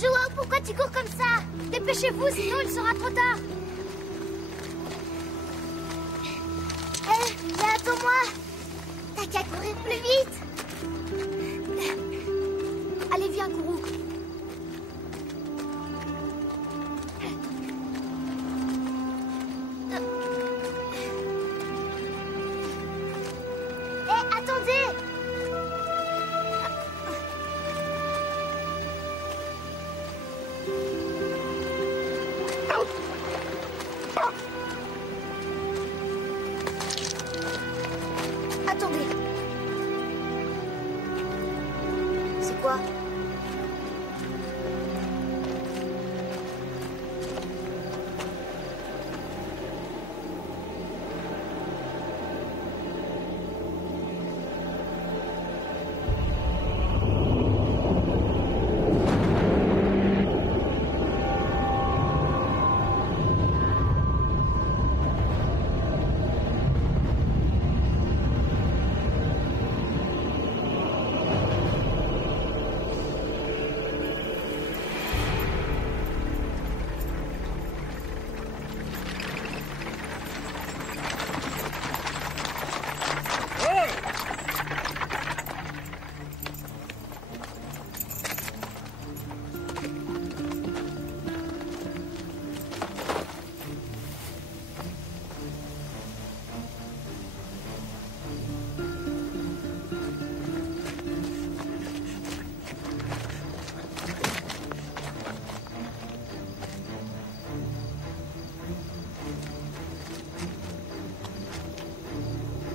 Joao, pourquoi tu cours comme ça? Dépêchez-vous, sinon il sera trop tard. Hé, viens, attends-moi. T'as qu'à courir plus vite. Allez, viens, Kourou. Hé, attendez. Attendez. C'est quoi?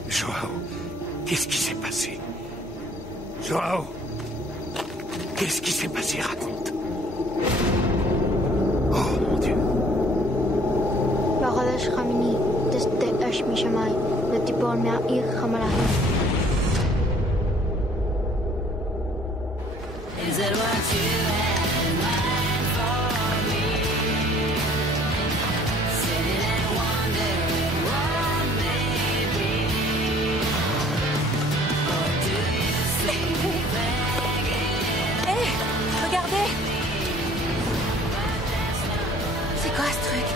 Joao, qu'est-ce qui s'est passé? Joao, qu'est-ce qui s'est passé? Raconte. Oh, mon Dieu. Bagadash Khamini, Deste Ashmishamai, le Tibor Ma'ir Khamarahi. Is it what you had in mind for me? Sitting and wondering what may be. Or do you see me begging? Hé, regardez! C'est quoi ce truc?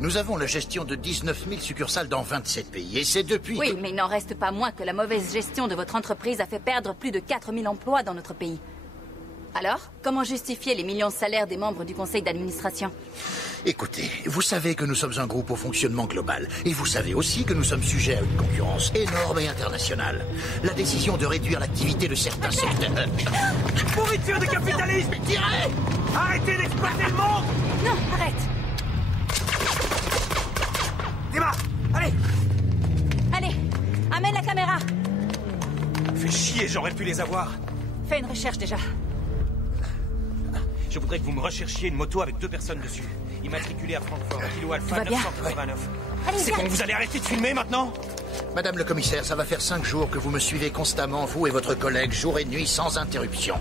Nous avons la gestion de 19 000 succursales dans 27 pays. Et c'est depuis Oui, que... mais il n'en reste pas moins que la mauvaise gestion de votre entreprise a fait perdre plus de 4000 emplois dans notre pays. Alors, comment justifier les millions de salaires des membres du conseil d'administration? Écoutez, vous savez que nous sommes un groupe au fonctionnement global. Et vous savez aussi que nous sommes sujets à une concurrence énorme et internationale. La décision de réduire l'activité de certains secteurs... Pourriture du capitalisme! Tirez! Arrêtez d'exploiter le monde! Non, arrête! Démarre! Allez! Allez, amène la caméra! Fais chier, j'aurais pu les avoir. Fais une recherche déjà. Je voudrais que vous me recherchiez une moto avec 2 personnes dessus. Immatriculée à Francfort, kilo Tout alpha va bien 989. Allez, C'est viens. bon, vous allez arrêter de filmer maintenant? Madame le commissaire, ça va faire 5 jours que vous me suivez constamment, vous et votre collègue, jour et nuit, sans interruption.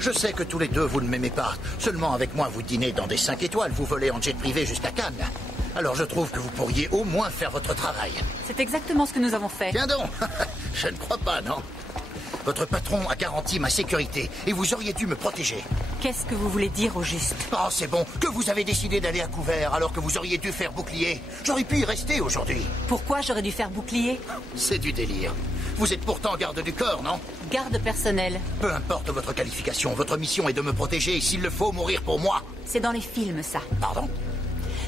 Je sais que tous les deux, vous ne m'aimez pas. Seulement avec moi, vous dînez dans des 5 étoiles, vous volez en jet privé jusqu'à Cannes. Alors je trouve que vous pourriez au moins faire votre travail. C'est exactement ce que nous avons fait. Tiens donc. Je ne crois pas, non. Votre patron a garanti ma sécurité et vous auriez dû me protéger. Qu'est-ce que vous voulez dire au juste? Oh, c'est bon, que vous avez décidé d'aller à couvert alors que vous auriez dû faire bouclier. J'aurais pu y rester aujourd'hui. Pourquoi j'aurais dû faire bouclier? C'est du délire. Vous êtes pourtant garde du corps, non? Garde personnel. Peu importe votre qualification, votre mission est de me protéger et s'il le faut, mourir pour moi. C'est dans les films, ça. Pardon?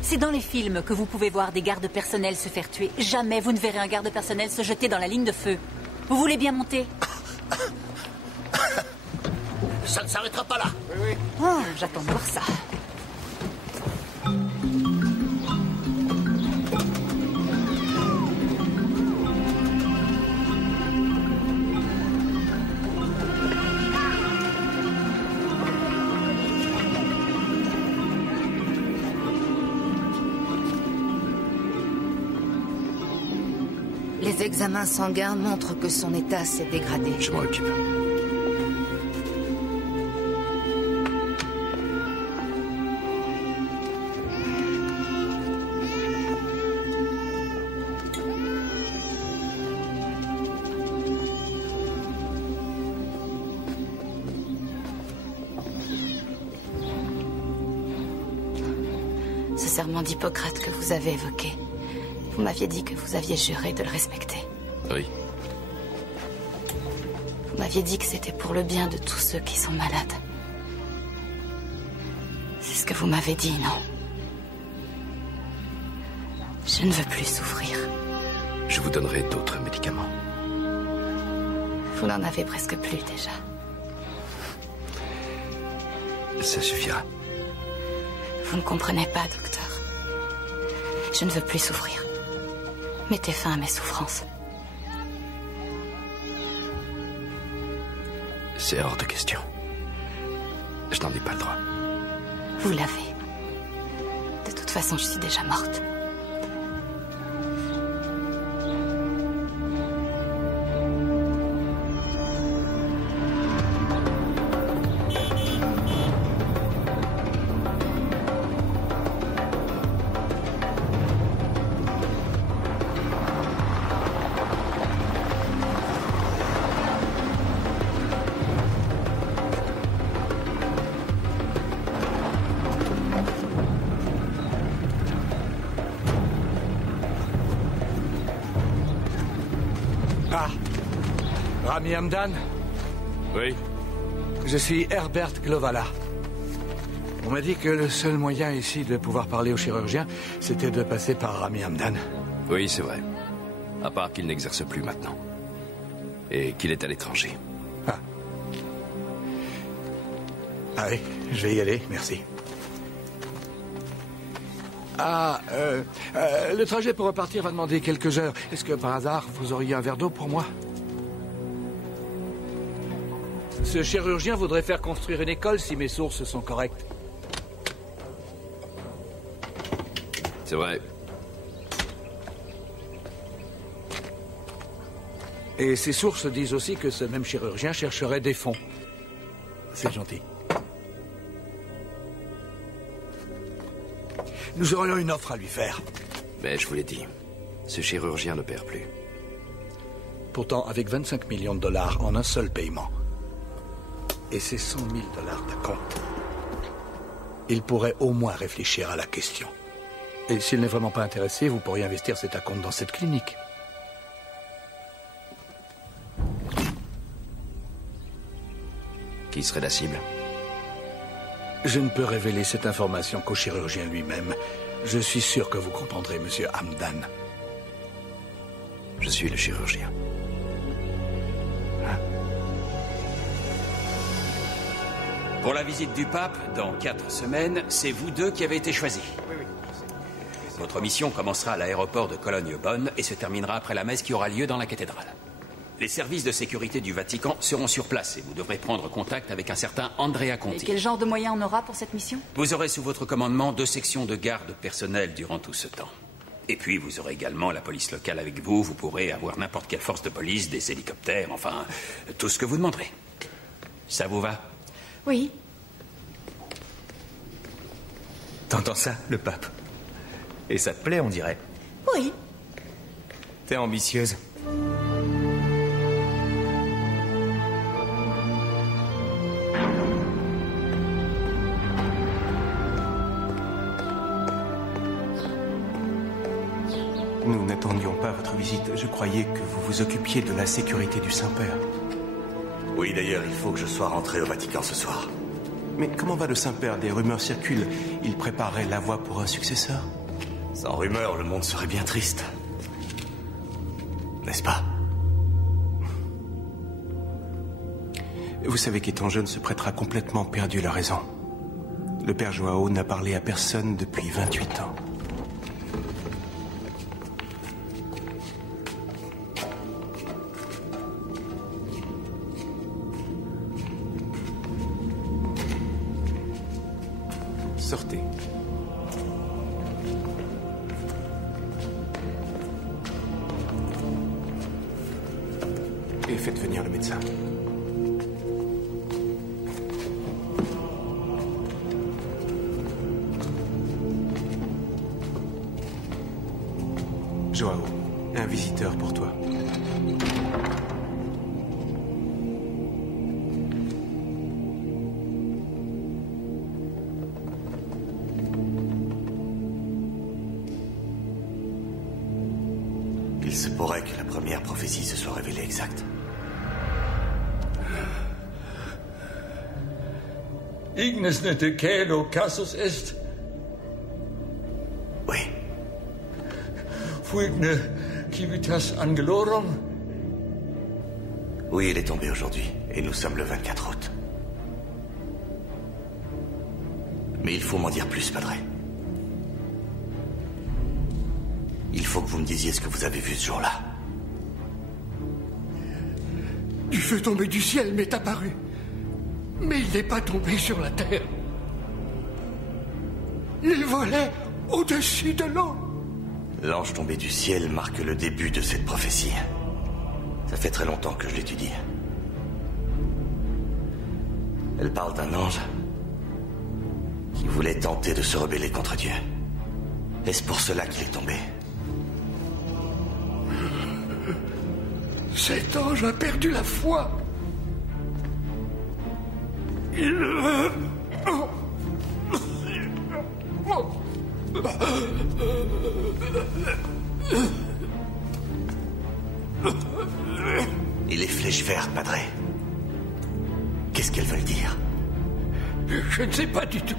C'est dans les films que vous pouvez voir des gardes personnels se faire tuer. Jamais vous ne verrez un garde personnel se jeter dans la ligne de feu. Vous voulez bien monter? Ça ne s'arrêtera pas là. Oh, j'attends de voir ça. Les examens sanguins montrent que son état s'est dégradé. Je m'en occupe. Ce serment d'Hippocrate que vous avez évoqué, vous m'aviez dit que vous aviez juré de le respecter. Oui. Vous m'aviez dit que c'était pour le bien de tous ceux qui sont malades. C'est ce que vous m'avez dit, non? Je ne veux plus souffrir. Je vous donnerai d'autres médicaments. Vous n'en avez presque plus déjà. Ça suffira. Vous ne comprenez pas, docteur. Je ne veux plus souffrir. Mettez fin à mes souffrances. C'est hors de question. Je n'en ai pas le droit. Vous l'avez. De toute façon, je suis déjà morte. Rami Hamdan? Oui. Je suis Herbert Glovala. On m'a dit que le seul moyen ici de pouvoir parler au chirurgien, c'était de passer par Rami Hamdan. Oui, c'est vrai. À part qu'il n'exerce plus maintenant. Et qu'il est à l'étranger. Ah oui, je vais y aller, merci. Le trajet pour repartir va demander quelques heures. Est-ce que par hasard, vous auriez un verre d'eau pour moi? Ce chirurgien voudrait faire construire une école si mes sources sont correctes. C'est vrai. Et ces sources disent aussi que ce même chirurgien chercherait des fonds. C'est gentil. Nous aurions une offre à lui faire. Mais je vous l'ai dit, ce chirurgien ne perd plus. Pourtant, avec 25 millions de dollars en un seul paiement, et ses 100 000 dollars d'acompte, il pourrait au moins réfléchir à la question. Et s'il n'est vraiment pas intéressé, vous pourriez investir cet acompte dans cette clinique. Qui serait la cible? Je ne peux révéler cette information qu'au chirurgien lui-même. Je suis sûr que vous comprendrez, monsieur Hamdan. Je suis le chirurgien. Pour la visite du pape, dans 4 semaines, c'est vous deux qui avez été choisis. Votre mission commencera à l'aéroport de Cologne-Bonn et se terminera après la messe qui aura lieu dans la cathédrale. Les services de sécurité du Vatican seront sur place et vous devrez prendre contact avec un certain Andrea Conti. Et quel genre de moyens on aura pour cette mission? Vous aurez sous votre commandement 2 sections de garde personnelle durant tout ce temps. Et puis vous aurez également la police locale avec vous. Vous pourrez avoir n'importe quelle force de police, des hélicoptères, enfin, tout ce que vous demanderez. Ça vous va? Oui. T'entends ça, le pape? Et ça te plaît, on dirait? Oui. T'es ambitieuse. Nous n'attendions pas votre visite. Je croyais que vous vous occupiez de la sécurité du Saint-Père. Oui, d'ailleurs, il faut que je sois rentré au Vatican ce soir. Mais comment va le Saint-Père? Des rumeurs circulent. Il préparerait la voie pour un successeur? Sans rumeur, le monde serait bien triste. N'est-ce pas? Vous savez qu'étant jeune, ce prêtre a complètement perdu la raison. Le père Joao n'a parlé à personne depuis 28 ans. Sortez. faites venir le médecin. Joao, un visiteur pour toi. Il se pourrait que la première prophétie se soit révélée exacte. Ignis ne te caelo casus est. Oui. Fuit ne civitas angelorum. Oui, il est tombé aujourd'hui, et nous sommes le 24 août. Mais il faut m'en dire plus, Padre. Il faut que vous me disiez ce que vous avez vu ce jour-là. Du feu tombé du ciel m'est apparu. Mais il n'est pas tombé sur la terre. Il volait au-dessus de l'eau. L'ange tombé du ciel marque le début de cette prophétie. Ça fait très longtemps que je l'étudie. Elle parle d'un ange qui voulait tenter de se rebeller contre Dieu. Est-ce pour cela qu'il est tombé? Cet ange a perdu la foi. Et les flèches vertes, Padre? Qu'est-ce qu'elles veulent dire? Je ne sais pas du tout.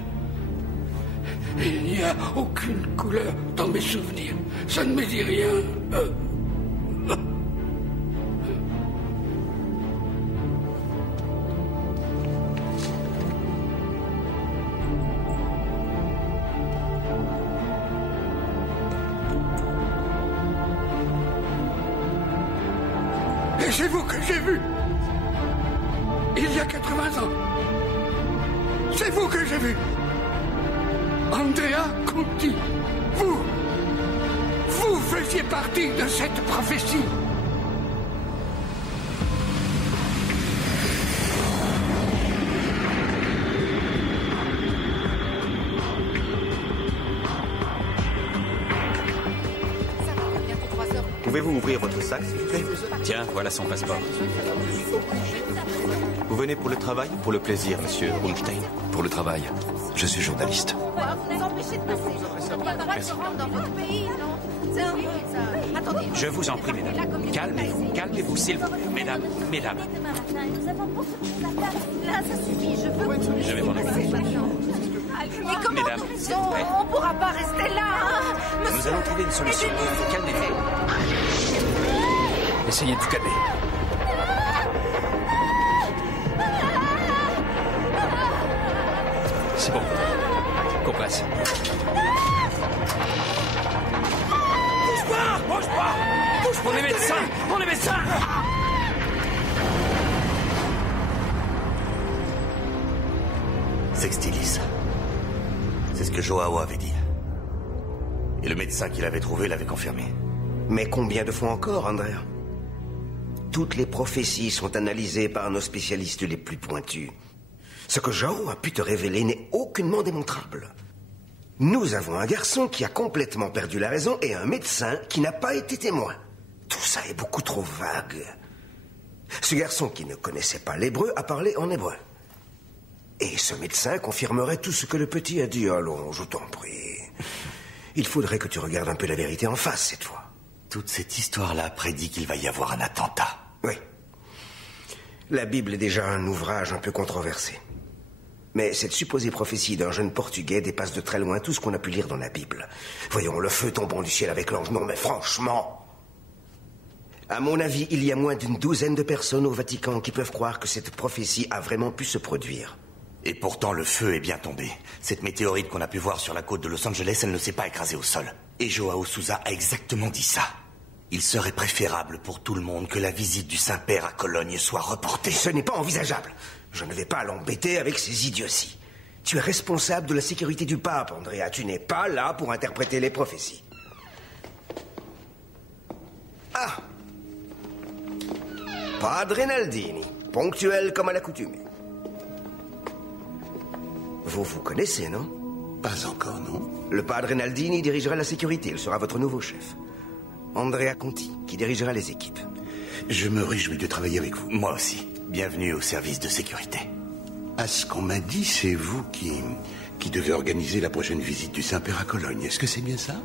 Il n'y a aucune couleur dans mes souvenirs. Ça ne me dit rien. Et c'est vous que j'ai vu. Il y a 80 ans. C'est vous que j'ai vu. Andrea Conti. Vous faisiez partie de cette prophétie. Pouvez-vous ouvrir votre sac, s'il vous plaît? Tiens, voilà son passeport. Vous venez pour le travail ou pour le plaisir, monsieur Runstein? Pour le travail. Je suis journaliste. Vous nous empêchez de passer. On n'a pas le droit de se rendre dans votre pays, non? C'est un peu ça. Attendez. Je vous en prie, mesdames. Calmez-vous, s'il vous plaît. Mesdames. Demain matin, nous avons beaucoup de choses à faire. Là, ça suffit. Je veux que Je vais m'en occuper. Mais comment Mesdames, s'il vous plaît. on pourra pas rester là, hein? Nous allons trouver une solution. Calmez-vous. Essayez de vous calmer. C'est bon. Compresse. Bouge pas! On est médecins! Sextilis. C'est ce que Joao avait dit. Et le médecin qui l'avait trouvé l'avait confirmé. Mais combien de fois encore, Andrea? Toutes les prophéties sont analysées par nos spécialistes les plus pointus. Ce que Joao a pu te révéler n'est aucunement démontrable. Nous avons un garçon qui a complètement perdu la raison et un médecin qui n'a pas été témoin. Tout ça est beaucoup trop vague. Ce garçon qui ne connaissait pas l'hébreu a parlé en hébreu. Et ce médecin confirmerait tout ce que le petit a dit. Allons, je t'en prie. Il faudrait que tu regardes un peu la vérité en face cette fois. Toute cette histoire-là prédit qu'il va y avoir un attentat. Oui. La Bible est déjà un ouvrage un peu controversé. Mais cette supposée prophétie d'un jeune Portugais dépasse de très loin tout ce qu'on a pu lire dans la Bible. Voyons, le feu tombant du ciel avec l'ange. Non, mais franchement... À mon avis, il y a moins d'une douzaine de personnes au Vatican qui peuvent croire que cette prophétie a vraiment pu se produire. Et pourtant, le feu est bien tombé. Cette météorite qu'on a pu voir sur la côte de Los Angeles, elle ne s'est pas écrasée au sol. Et Joao Souza a exactement dit ça. Il serait préférable pour tout le monde que la visite du Saint-Père à Cologne soit reportée. Ce n'est pas envisageable. Je ne vais pas l'embêter avec ces idioties. Tu es responsable de la sécurité du pape, Andrea. Tu n'es pas là pour interpréter les prophéties. Ah! Padre Naldini, ponctuel comme à l'accoutumée. Vous connaissez, non? Pas encore, non. Le Padre Naldini dirigera la sécurité, il sera votre nouveau chef. Andrea Conti, qui dirigera les équipes. Je me réjouis de travailler avec vous. Moi aussi. Bienvenue au service de sécurité. À ce qu'on m'a dit, c'est vous qui devez organiser la prochaine visite du Saint-Père à Cologne. Est-ce que c'est bien ça?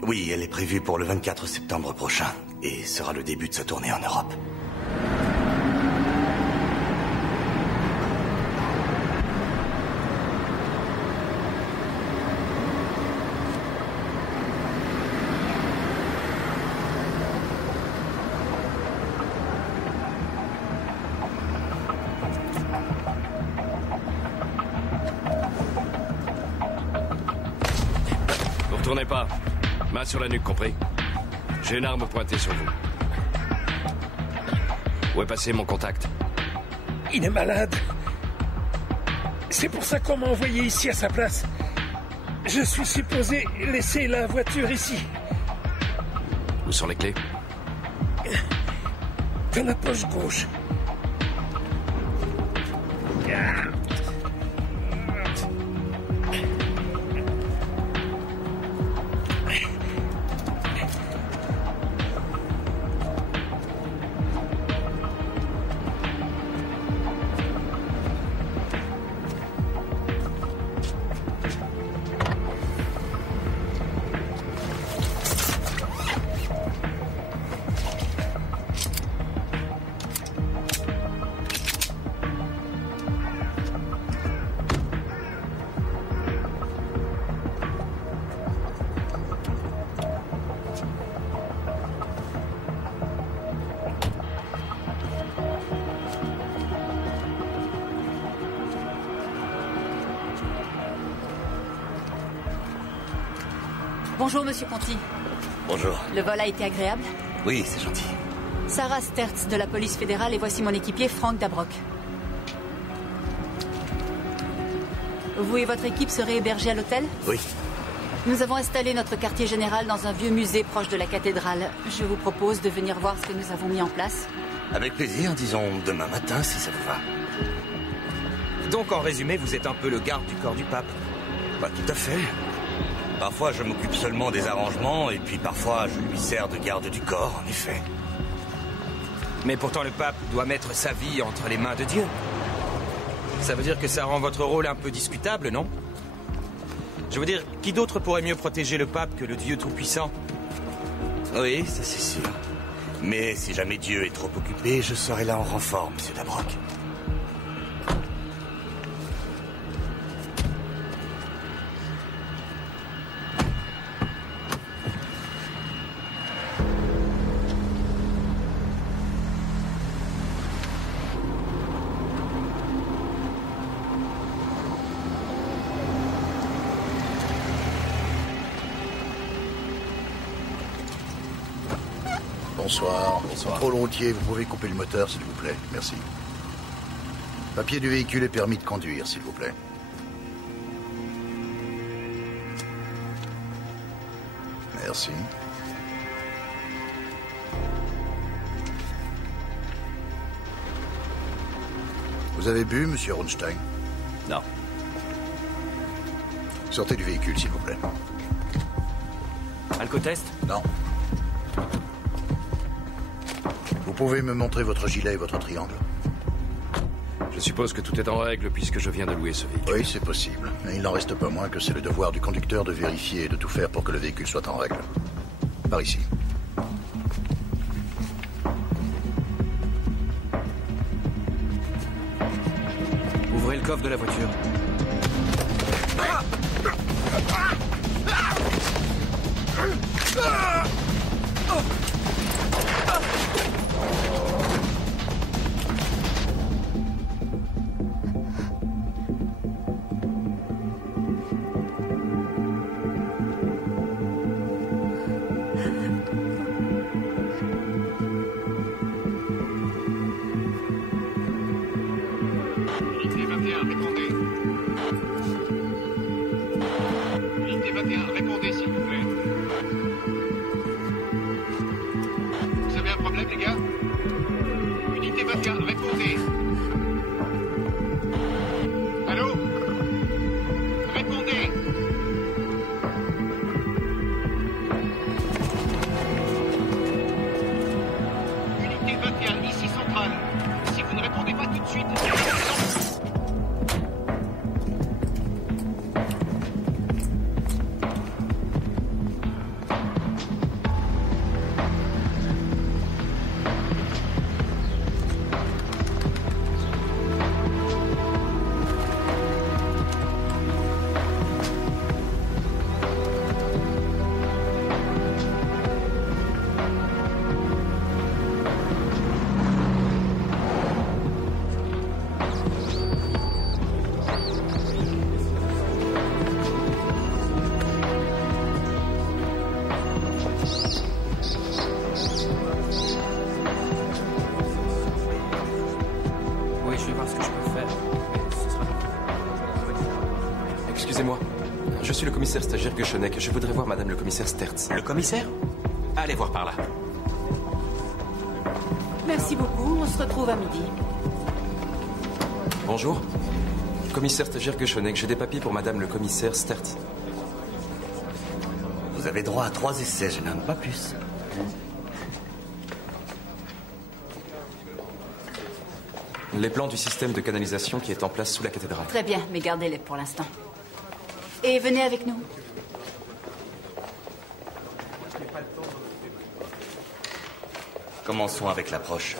Oui, elle est prévue pour le 24 septembre prochain et sera le début de sa tournée en Europe. Tournez pas. Main sur la nuque, compris? J'ai une arme pointée sur vous. Où est passé mon contact? Il est malade. C'est pour ça qu'on m'a envoyé ici à sa place. Je suis supposé laisser la voiture ici. Où sont les clés? Dans la poche gauche. Bonjour, Monsieur Conti. Bonjour. Le vol a été agréable? Oui, c'est gentil. Sarah Stertz de la police fédérale et voici mon équipier Frank Dabrock. Vous et votre équipe serez hébergés à l'hôtel? Oui. Nous avons installé notre quartier général dans un vieux musée proche de la cathédrale. Je vous propose de venir voir ce que nous avons mis en place. Avec plaisir, disons demain matin si ça vous va. Donc en résumé, vous êtes un peu le garde du corps du pape? Bah tout à fait. Parfois je m'occupe seulement des arrangements et puis parfois je lui sers de garde du corps, en effet. Mais pourtant le pape doit mettre sa vie entre les mains de Dieu. Ça veut dire que ça rend votre rôle un peu discutable, non? Je veux dire, qui d'autre pourrait mieux protéger le pape que le Dieu Tout-Puissant? Oui, ça c'est sûr. Mais si jamais Dieu est trop occupé, je serai là en renfort, monsieur Dabrock. Bonsoir. Contrôle routier, vous pouvez couper le moteur, s'il vous plaît. Merci. Papier du véhicule et permis de conduire, s'il vous plaît. Merci. Vous avez bu, monsieur Runstein? Non. Sortez du véhicule, s'il vous plaît. Alcotest? Non. Vous pouvez me montrer votre gilet et votre triangle? Je suppose que tout est en règle puisque je viens de louer ce véhicule. Oui, c'est possible. Mais il n'en reste pas moins que c'est le devoir du conducteur de vérifier et de tout faire pour que le véhicule soit en règle. Par ici. Ouvrez le coffre de la voiture. Unité 21, répondez. Unité 21, répondez s'il vous plaît. Vous avez un problème, les gars? Unité Excusez-moi. Je suis le commissaire stagiaire Guschenek. Je voudrais voir madame le commissaire Stertz. Le commissaire? Allez voir par là. Merci beaucoup, on se retrouve à midi. Bonjour. Commissaire stagiaire Guschenek, j'ai des papiers pour madame le commissaire Stertz. Vous avez droit à 3 essais, je n'aime pas plus. Les plans du système de canalisation qui est en place sous la cathédrale. Très bien, mais gardez-les pour l'instant. Et venez avec nous. Commençons avec l'approche.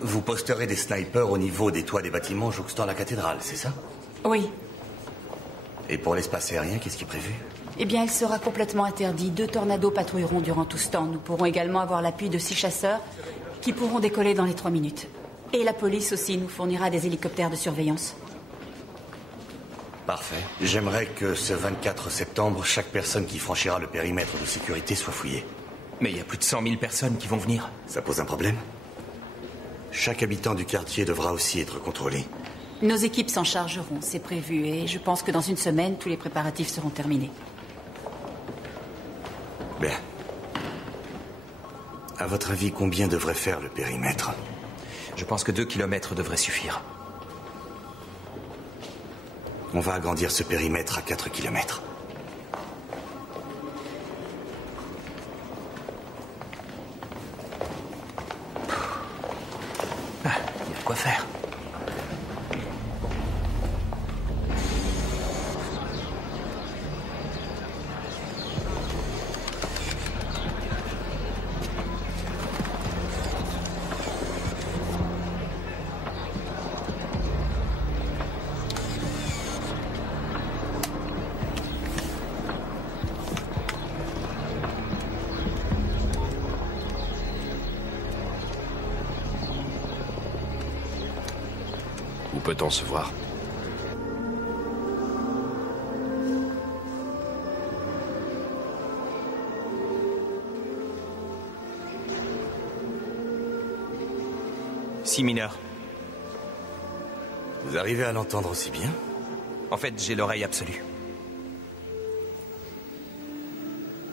Vous posterez des snipers au niveau des toits des bâtiments jouxtant la cathédrale, c'est ça? Oui. Et pour l'espace aérien, qu'est-ce qui est prévu? Eh bien, il sera complètement interdit. 2 tornados patrouilleront durant tout ce temps. Nous pourrons également avoir l'appui de 6 chasseurs qui pourront décoller dans les 3 minutes. Et la police aussi nous fournira des hélicoptères de surveillance. Parfait. J'aimerais que ce 24 septembre, chaque personne qui franchira le périmètre de sécurité soit fouillée. Mais il y a plus de 100 000 personnes qui vont venir. Ça pose un problème? Chaque habitant du quartier devra aussi être contrôlé. Nos équipes s'en chargeront, c'est prévu. Et je pense que dans une semaine, tous les préparatifs seront terminés. Bien. À votre avis, combien devrait faire le périmètre? Je pense que 2 kilomètres devraient suffire. On va agrandir ce périmètre à 4 kilomètres. Il y a de quoi faire. Où peut-on se voir? Six mineurs. Vous arrivez à l'entendre aussi bien? En fait, j'ai l'oreille absolue.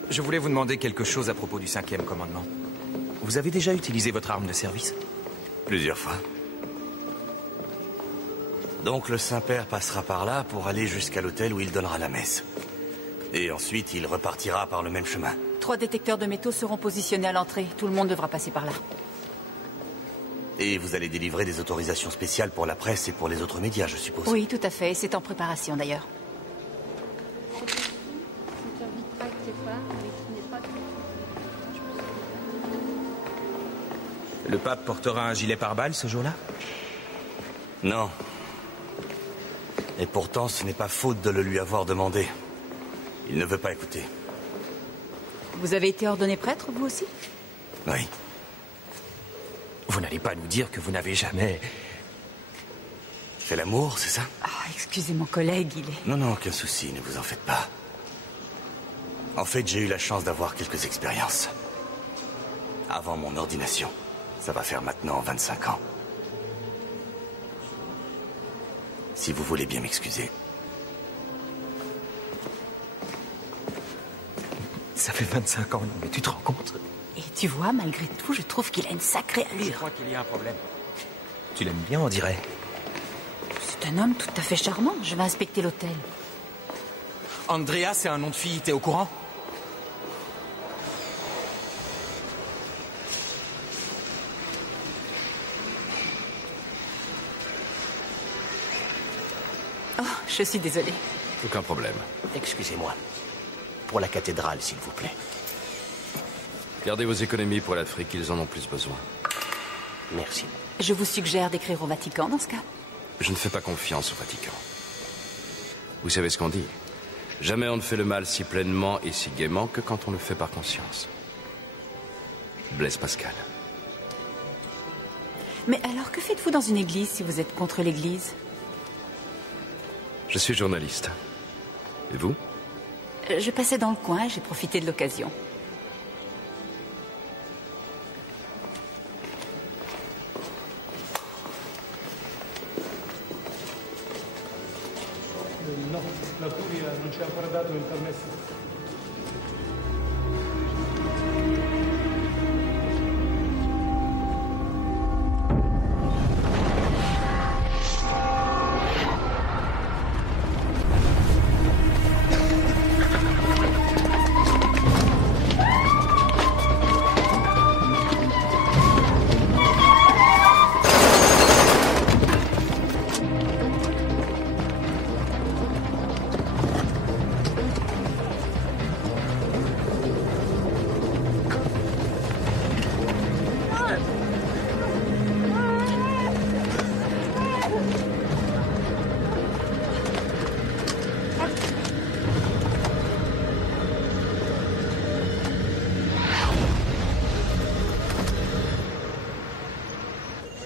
Je voulais vous demander quelque chose à propos du 5e commandement. Vous avez déjà utilisé votre arme de service? Plusieurs fois. Donc le Saint-Père passera par là pour aller jusqu'à l'hôtel où il donnera la messe. Et ensuite, il repartira par le même chemin. 3 détecteurs de métaux seront positionnés à l'entrée. Tout le monde devra passer par là. Et vous allez délivrer des autorisations spéciales pour la presse et pour les autres médias, je suppose. Oui, tout à fait. C'est en préparation, d'ailleurs. Le pape portera un gilet pare-balles ce jour-là? Non. Et pourtant, ce n'est pas faute de le lui avoir demandé. Il ne veut pas écouter. Vous avez été ordonné prêtre, vous aussi? Oui. Vous n'allez pas nous dire que vous n'avez jamais... Fait l'amour, c'est ça? Ah, excusez mon collègue, il est... Non, aucun souci, ne vous en faites pas. En fait, j'ai eu la chance d'avoir quelques expériences. Avant mon ordination. Ça va faire maintenant 25 ans. Si vous voulez bien m'excuser. Ça fait 25 ans, mais tu te rends compte? Et tu vois, malgré tout, je trouve qu'il a une sacrée allure. Je crois qu'il y a un problème. Tu l'aimes bien, on dirait. C'est un homme tout à fait charmant. Je vais inspecter l'hôtel. Andrea, c'est un nom de fille, t'es au courant? Oh, je suis désolée. Aucun problème. Excusez-moi. Pour la cathédrale, s'il vous plaît. Gardez vos économies pour l'Afrique, ils en ont plus besoin. Merci. Je vous suggère d'écrire au Vatican dans ce cas. Je ne fais pas confiance au Vatican. Vous savez ce qu'on dit? Jamais on ne fait le mal si pleinement et si gaiement que quand on le fait par conscience. Blaise Pascal. Mais alors, que faites-vous dans une église si vous êtes contre l'église? Je suis journaliste. Et vous? Je passais dans le coin, j'ai profité de l'occasion. No, la curia non ci ha ancora dato il permesso.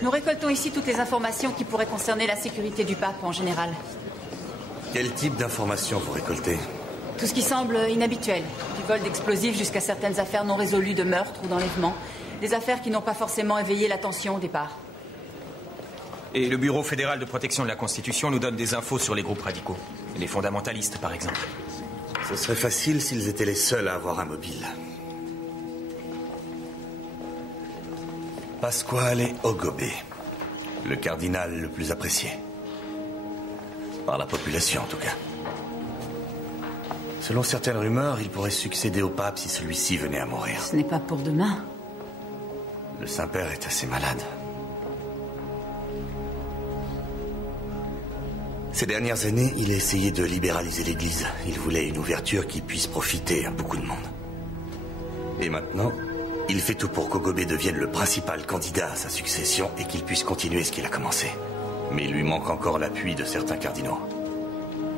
Nous récoltons ici toutes les informations qui pourraient concerner la sécurité du pape en général. Quel type d'informations vous récoltez? Tout ce qui semble inhabituel. Du vol d'explosifs jusqu'à certaines affaires non résolues de meurtre ou d'enlèvement. Des affaires qui n'ont pas forcément éveillé l'attention au départ. Et le Bureau fédéral de protection de la Constitution nous donne des infos sur les groupes radicaux. Les fondamentalistes, par exemple. Ce serait facile s'ils étaient les seuls à avoir un mobile. Pasquale Ogobe, le cardinal le plus apprécié. Par la population, en tout cas. Selon certaines rumeurs, il pourrait succéder au pape si celui-ci venait à mourir. Ce n'est pas pour demain. Le Saint-Père est assez malade. Ces dernières années, il a essayé de libéraliser l'Église. Il voulait une ouverture qui puisse profiter à beaucoup de monde. Et maintenant, il fait tout pour qu'Ogobe devienne le principal candidat à sa succession et qu'il puisse continuer ce qu'il a commencé. Mais il lui manque encore l'appui de certains cardinaux.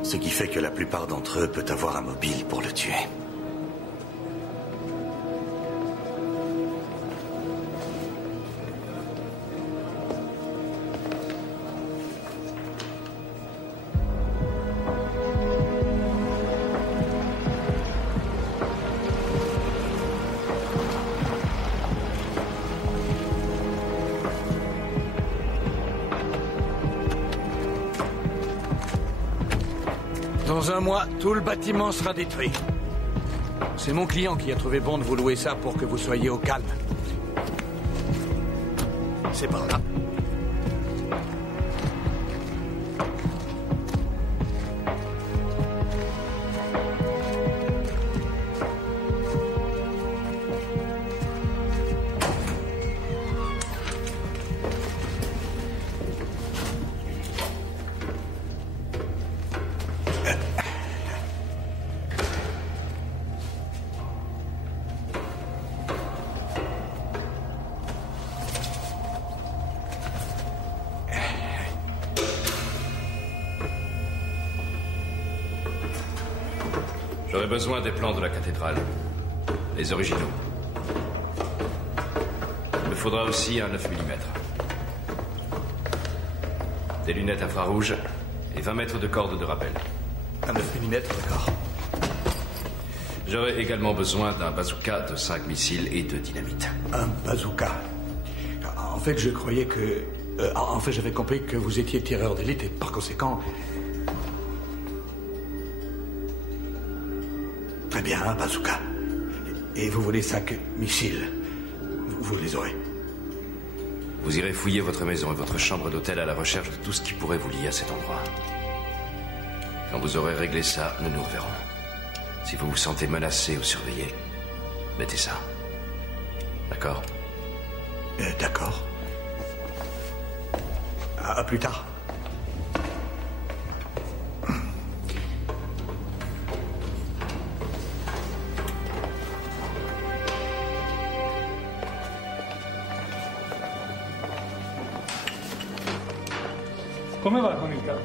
Ce qui fait que la plupart d'entre eux peuvent avoir un mobile pour le tuer. Dans un mois, tout le bâtiment sera détruit. C'est mon client qui a trouvé bon de vous louer ça pour que vous soyez au calme. C'est par là. J'aurais besoin des plans de la cathédrale. Les originaux. Il me faudra aussi un 9 mm. Des lunettes infrarouges et 20 mètres de corde de rappel. Un 9 mm, d'accord. J'aurais également besoin d'un bazooka de 5 missiles et de dynamite. Un bazooka. En fait, je croyais que... en fait, j'avais compris que vous étiez tireur d'élite et par conséquent... Très bien, un bazooka. Et vous voulez 5 missiles. Vous les aurez. Vous irez fouiller votre maison et votre chambre d'hôtel à la recherche de tout ce qui pourrait vous lier à cet endroit. Quand vous aurez réglé ça, nous nous reverrons. Si vous vous sentez menacé ou surveillé, mettez ça. D'accord? D'accord. À plus tard. Come va con il capo?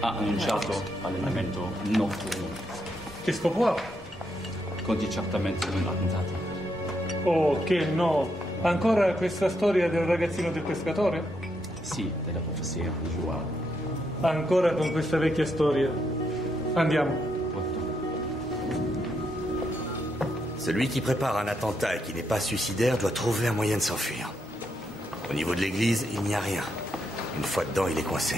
Ha annunciato allenamento notturno. Che scopo ha? Conti certamente un attentato. Oh, che no! Ancora questa storia del ragazzino del pescatore? Sì, della profezia di Joao. Ancora con questa vecchia storia. Andiamo. Celui qui prépare un attentat et qui n'est pas suicidaire doit trouver un moyen de s'enfuir. Au niveau de l'église, il n'y a rien. Une fois dedans, il est coincé.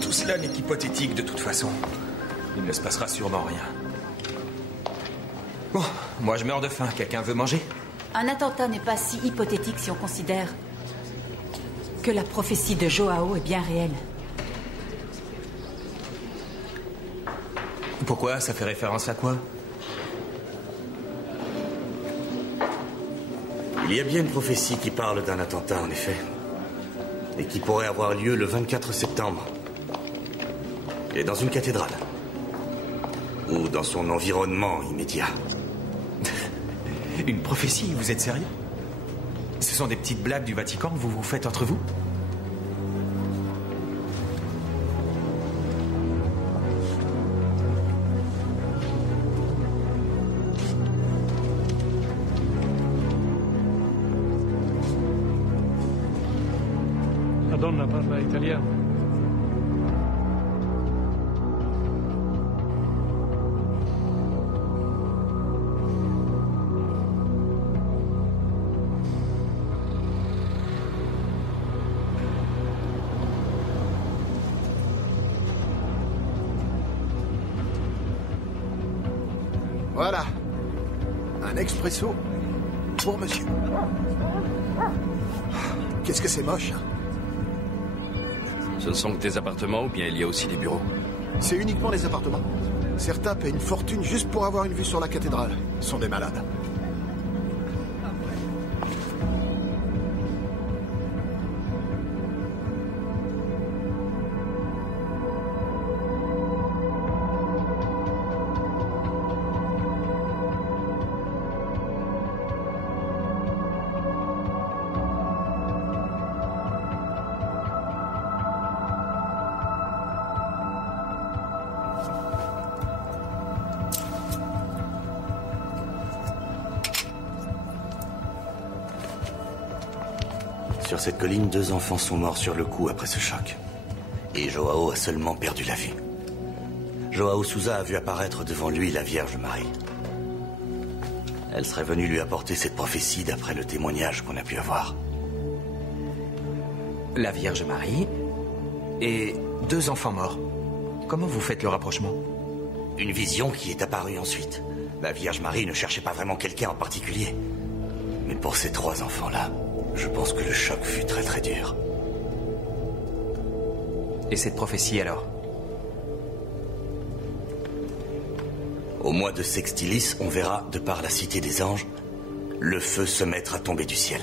Tout cela n'est qu'hypothétique de toute façon. Il ne se passera sûrement rien. Bon, moi je meurs de faim. Quelqu'un veut manger? Un attentat n'est pas si hypothétique si on considère que la prophétie de Joao est bien réelle. Pourquoi? Ça fait référence à quoi? Il y a bien une prophétie qui parle d'un attentat, en effet. Et qui pourrait avoir lieu le 24 septembre. Et dans une cathédrale. Ou dans son environnement immédiat. Une prophétie? Vous êtes sérieux? Ce sont des petites blagues du Vatican que vous vous faites entre vous? La donna parla italiano. Voilà. Un expresso pour monsieur. Qu'est-ce que c'est moche, hein? Ce ne sont que des appartements ou bien il y a aussi des bureaux? C'est uniquement les appartements. Certains paient une fortune juste pour avoir une vue sur la cathédrale. Ce sont des malades. Sur cette colline, 2 enfants sont morts sur le coup après ce choc. Et Joao a seulement perdu la vue. Joao Souza a vu apparaître devant lui la Vierge Marie. Elle serait venue lui apporter cette prophétie d'après le témoignage qu'on a pu avoir. La Vierge Marie et 2 enfants morts. Comment vous faites le rapprochement? Une vision qui est apparue ensuite. La Vierge Marie ne cherchait pas vraiment quelqu'un en particulier. Mais pour ces 3 enfants-là, je pense que le choc fut très très dur. Et cette prophétie alors? Au mois de Sextilis, on verra, de par la cité des anges, le feu se mettre à tomber du ciel.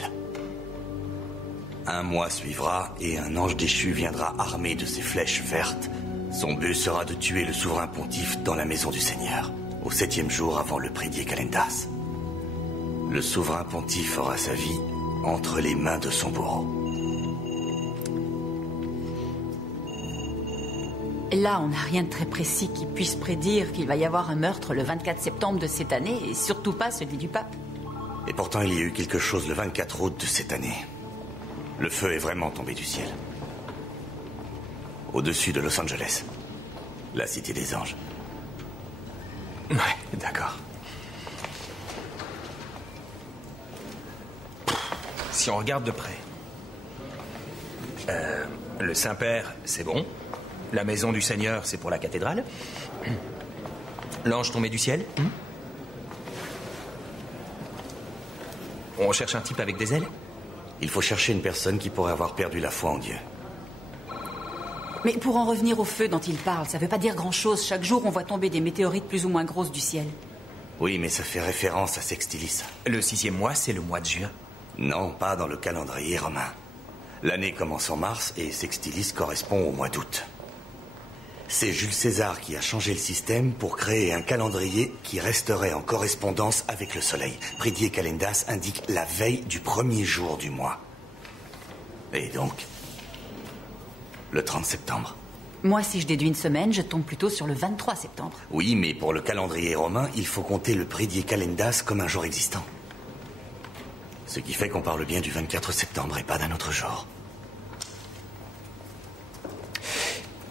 Un mois suivra et un ange déchu viendra armé de ses flèches vertes. Son but sera de tuer le souverain pontife dans la maison du Seigneur, au 7e jour avant le prédier Calendas. Le souverain pontife aura sa vie entre les mains de son bourreau. Là, on n'a rien de très précis qui puisse prédire qu'il va y avoir un meurtre le 24 septembre de cette année, et surtout pas celui du pape. Et pourtant, il y a eu quelque chose le 24 août de cette année. Le feu est vraiment tombé du ciel. Au-dessus de Los Angeles. La cité des anges. Ouais, d'accord. Si on regarde de près, le Saint-Père, c'est bon. La maison du Seigneur, c'est pour la cathédrale. L'ange tombé du ciel. On cherche un type avec des ailes. Il faut chercher une personne qui pourrait avoir perdu la foi en Dieu. Mais pour en revenir au feu dont il parle, ça veut pas dire grand-chose. Chaque jour, on voit tomber des météorites plus ou moins grosses du ciel. Oui, mais ça fait référence à Sextilis. Le 6e mois, c'est le mois de juin. Non, pas dans le calendrier romain. L'année commence en mars et Sextilis correspond au mois d'août. C'est Jules César qui a changé le système pour créer un calendrier qui resterait en correspondance avec le soleil. Prédier Calendas indique la veille du 1er jour du mois. Et donc, le 30 septembre. Moi, si je déduis une semaine, je tombe plutôt sur le 23 septembre. Oui, mais pour le calendrier romain, il faut compter le prédier Calendas comme un jour existant. Ce qui fait qu'on parle bien du 24 septembre et pas d'un autre jour.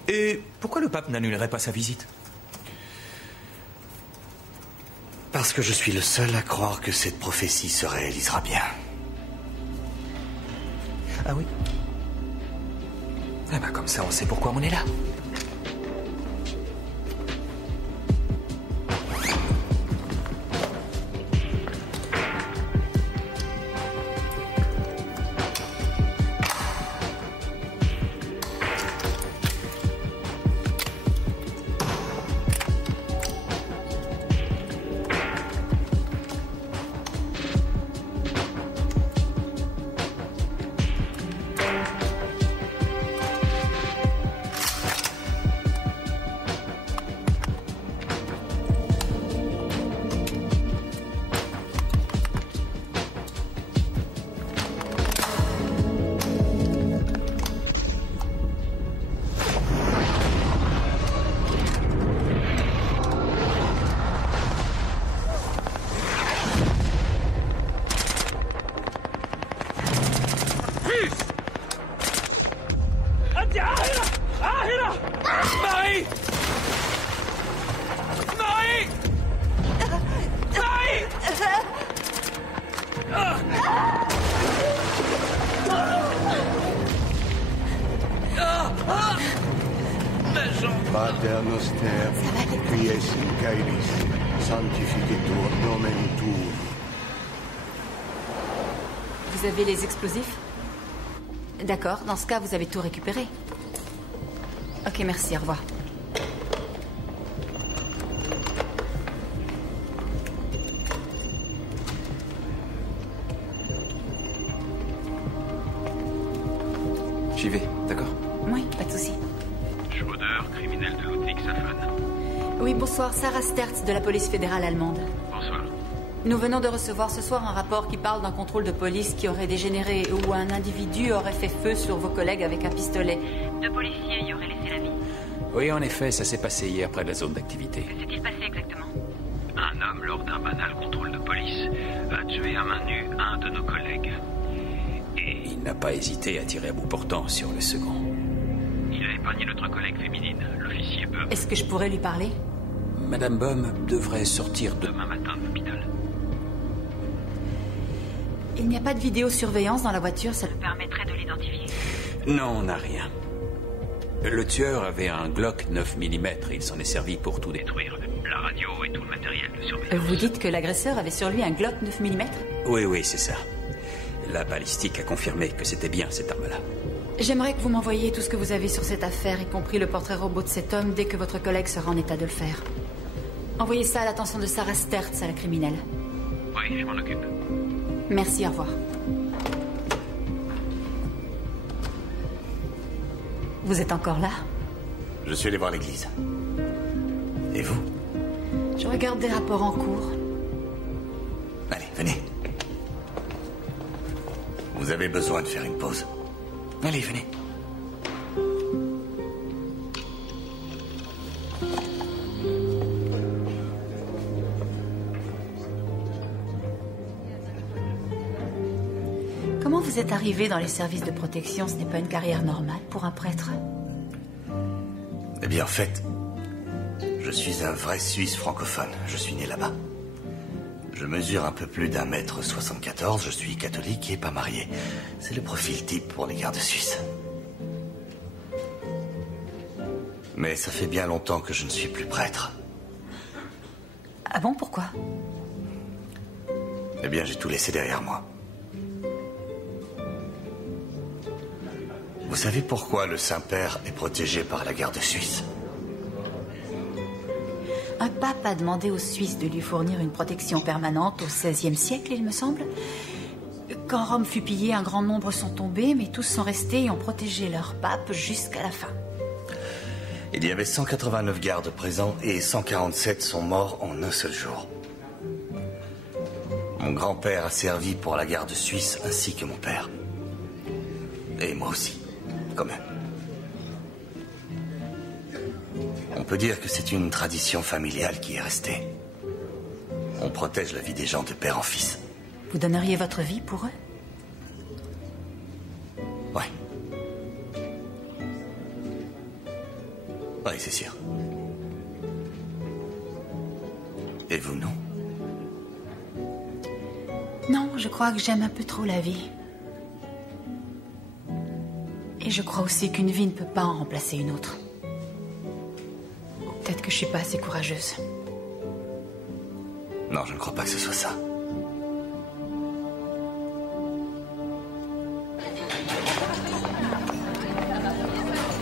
Et pourquoi le pape n'annulerait pas sa visite? Parce que je suis le seul à croire que cette prophétie se réalisera bien. Ah oui? Eh ben, comme ça, on sait pourquoi on est là. Pater noster, qui es in caelis, sanctificetur nomen tuum. Vous avez les explosifs? D'accord, dans ce cas, vous avez tout récupéré. Ok, merci, au revoir. J'y vais, d'accord? Oui, pas de souci. Schroeder, criminel de Ludwigshafen. Oui, bonsoir, Sarah Stertz de la police fédérale allemande. Bonsoir. Nous venons de recevoir ce soir un rapport qui parle d'un contrôle de police qui aurait dégénéré où un individu aurait fait feu sur vos collègues avec un pistolet. 2 policiers y auraient laissé la vie. Oui, en effet, ça s'est passé hier près de la zone d'activité. Que s'est-il passé exactement? Un homme, lors d'un banal contrôle de police, a tué à main nue un de nos collègues. Et il n'a pas hésité à tirer à bout portant sur le second. Il a épargné notre collègue féminine, l'officier Böhm. Est-ce que je pourrais lui parler? Madame Böhm devrait sortir demain matin de l'hôpital. Il n'y a pas de vidéosurveillance dans la voiture, ça le permettrait de l'identifier. Non, on n'a rien. Le tueur avait un Glock 9 mm et il s'en est servi pour tout détruire. La radio et tout le matériel de surveillance. Vous dites que l'agresseur avait sur lui un Glock 9 mm? Oui, c'est ça. La balistique a confirmé que c'était bien cette arme-là. J'aimerais que vous m'envoyiez tout ce que vous avez sur cette affaire, y compris le portrait robot de cet homme, dès que votre collègue sera en état de le faire. Envoyez ça à l'attention de Sarah Stertz, à la criminelle. Oui, je m'en occupe. Merci, au revoir. Vous êtes encore là? Je suis allé voir l'église. Et vous? Je regarde des rapports en cours. Allez, venez. Vous avez besoin de faire une pause. Allez, venez. Comment vous êtes arrivé dans les services de protection? Ce n'est pas une carrière normale pour un prêtre. Eh bien, en fait, je suis un vrai Suisse francophone. Je suis né là-bas. Je mesure un peu plus d'1m74, je suis catholique et pas marié. C'est le profil type pour les gardes suisses. Mais ça fait bien longtemps que je ne suis plus prêtre. Ah bon, pourquoi? Eh bien, j'ai tout laissé derrière moi. Vous savez pourquoi le Saint-Père est protégé par la garde suisse? Un pape a demandé aux Suisses de lui fournir une protection permanente au XVIe siècle, il me semble. Quand Rome fut pillée, un grand nombre sont tombés, mais tous sont restés et ont protégé leur pape jusqu'à la fin. Il y avait 189 gardes présents et 147 sont morts en un seul jour. Mon grand-père a servi pour la garde suisse ainsi que mon père. Et moi aussi, quand même. On peut dire que c'est une tradition familiale qui est restée. On protège la vie des gens de père en fils. Vous donneriez votre vie pour eux? Oui. Oui, c'est sûr. Et vous, non? Non, je crois que j'aime un peu trop la vie. Et Et je crois aussi qu'une vie ne peut pas en remplacer une autre. Peut-être que je suis pas assez courageuse. Non, je ne crois pas que ce soit ça.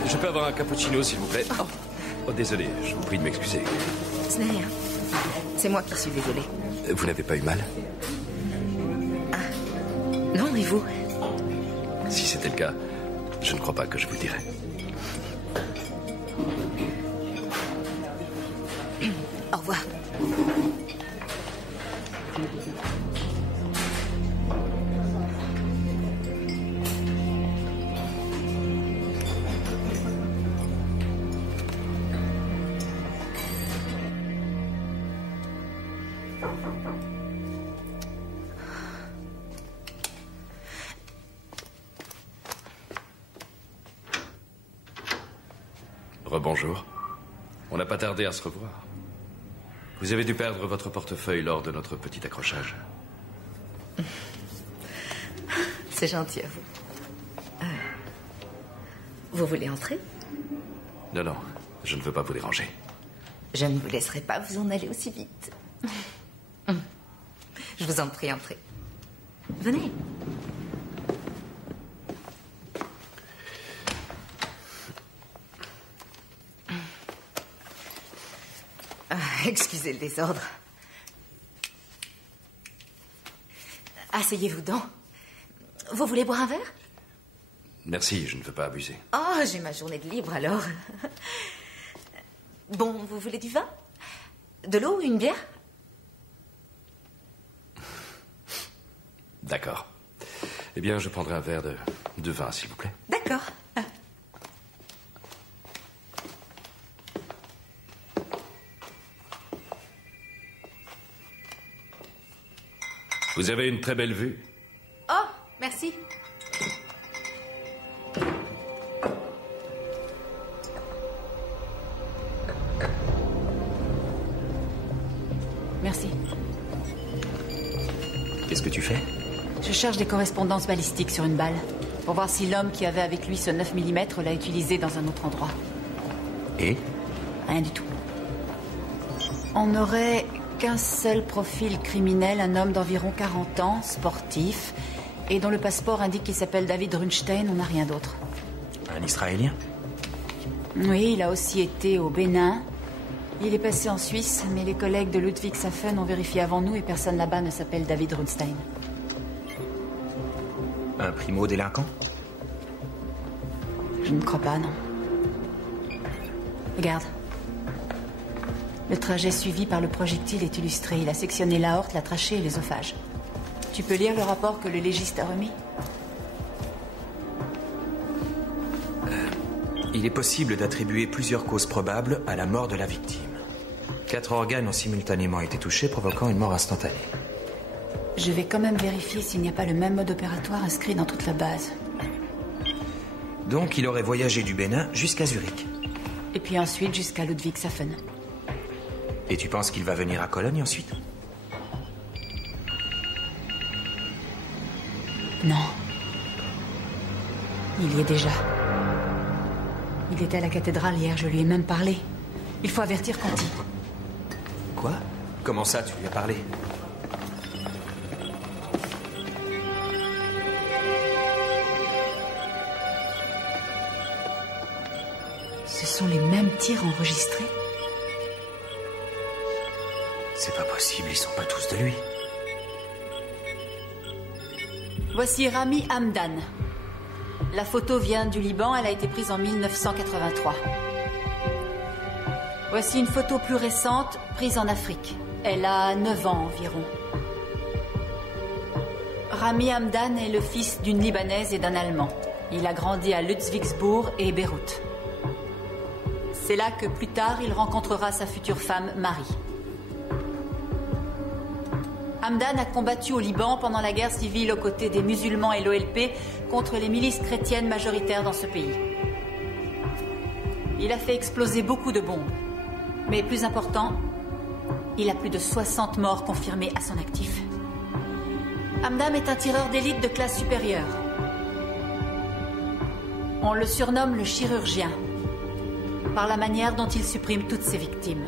Je peux avoir un cappuccino, s'il vous plaît? Oh, désolé, je vous prie de m'excuser. Ce n'est rien. C'est moi qui suis désolée. Vous n'avez pas eu mal? Non, et vous? Si c'était le cas, je ne crois pas que je vous le dirais. Au revoir. Rebonjour. On n'a pas tardé à se revoir. Vous avez dû perdre votre portefeuille lors de notre petit accrochage. C'est gentil à vous. Vous voulez entrer? Non, non, je ne veux pas vous déranger. Je ne vous laisserai pas vous en aller aussi vite. Je vous en prie, entrez. Venez. Excusez le désordre. Asseyez-vous donc. Vous voulez boire un verre? Merci, je ne veux pas abuser. Oh, j'ai ma journée de libre alors. Bon, vous voulez du vin? De l'eau, une bière? D'accord. Eh bien, je prendrai un verre de vin, s'il vous plaît. D'accord. Vous avez une très belle vue. Oh, merci. Merci. Qu'est-ce que tu fais? Je cherche des correspondances balistiques sur une balle, pour voir si l'homme qui avait avec lui ce 9 mm l'a utilisé dans un autre endroit. Et? Rien du tout. On n'aurait qu'un seul profil criminel, un homme d'environ 40 ans, sportif, et dont le passeport indique qu'il s'appelle David Runstein. On n'a rien d'autre. Un Israélien? Oui, il a aussi été au Bénin. Il est passé en Suisse, mais les collègues de Ludwigshafen ont vérifié avant nous et personne là-bas ne s'appelle David Runstein. Un primo-délinquant? Je ne crois pas, non. Regarde. Le trajet suivi par le projectile est illustré. Il a sectionné l'aorte, la trachée et l'œsophage. Tu peux lire le rapport que le légiste a remis? Il est possible d'attribuer plusieurs causes probables à la mort de la victime. 4 organes ont simultanément été touchés, provoquant une mort instantanée. Je vais quand même vérifier s'il n'y a pas le même mode opératoire inscrit dans toute la base. Donc il aurait voyagé du Bénin jusqu'à Zurich. Et puis ensuite jusqu'à Ludwigshafen. Et tu penses qu'il va venir à Cologne ensuite? Non. Il y est déjà. Il était à la cathédrale hier, je lui ai même parlé. Il faut avertir Conti. Quoi? Comment ça, tu lui as parlé? Ce sont les mêmes tirs enregistrés? C'est pas possible, ils sont pas tous de lui. Voici Rami Hamdan. La photo vient du Liban, elle a été prise en 1983. Voici une photo plus récente, prise en Afrique. Elle a 9 ans environ. Rami Hamdan est le fils d'une Libanaise et d'un Allemand. Il a grandi à Ludwigsburg et Beyrouth. C'est là que plus tard, il rencontrera sa future femme, Marie. Hamdan a combattu au Liban pendant la guerre civile aux côtés des musulmans et l'OLP contre les milices chrétiennes majoritaires dans ce pays. Il a fait exploser beaucoup de bombes. Mais plus important, il a plus de 60 morts confirmés à son actif. Hamdan est un tireur d'élite de classe supérieure. On le surnomme le chirurgien, par la manière dont il supprime toutes ses victimes.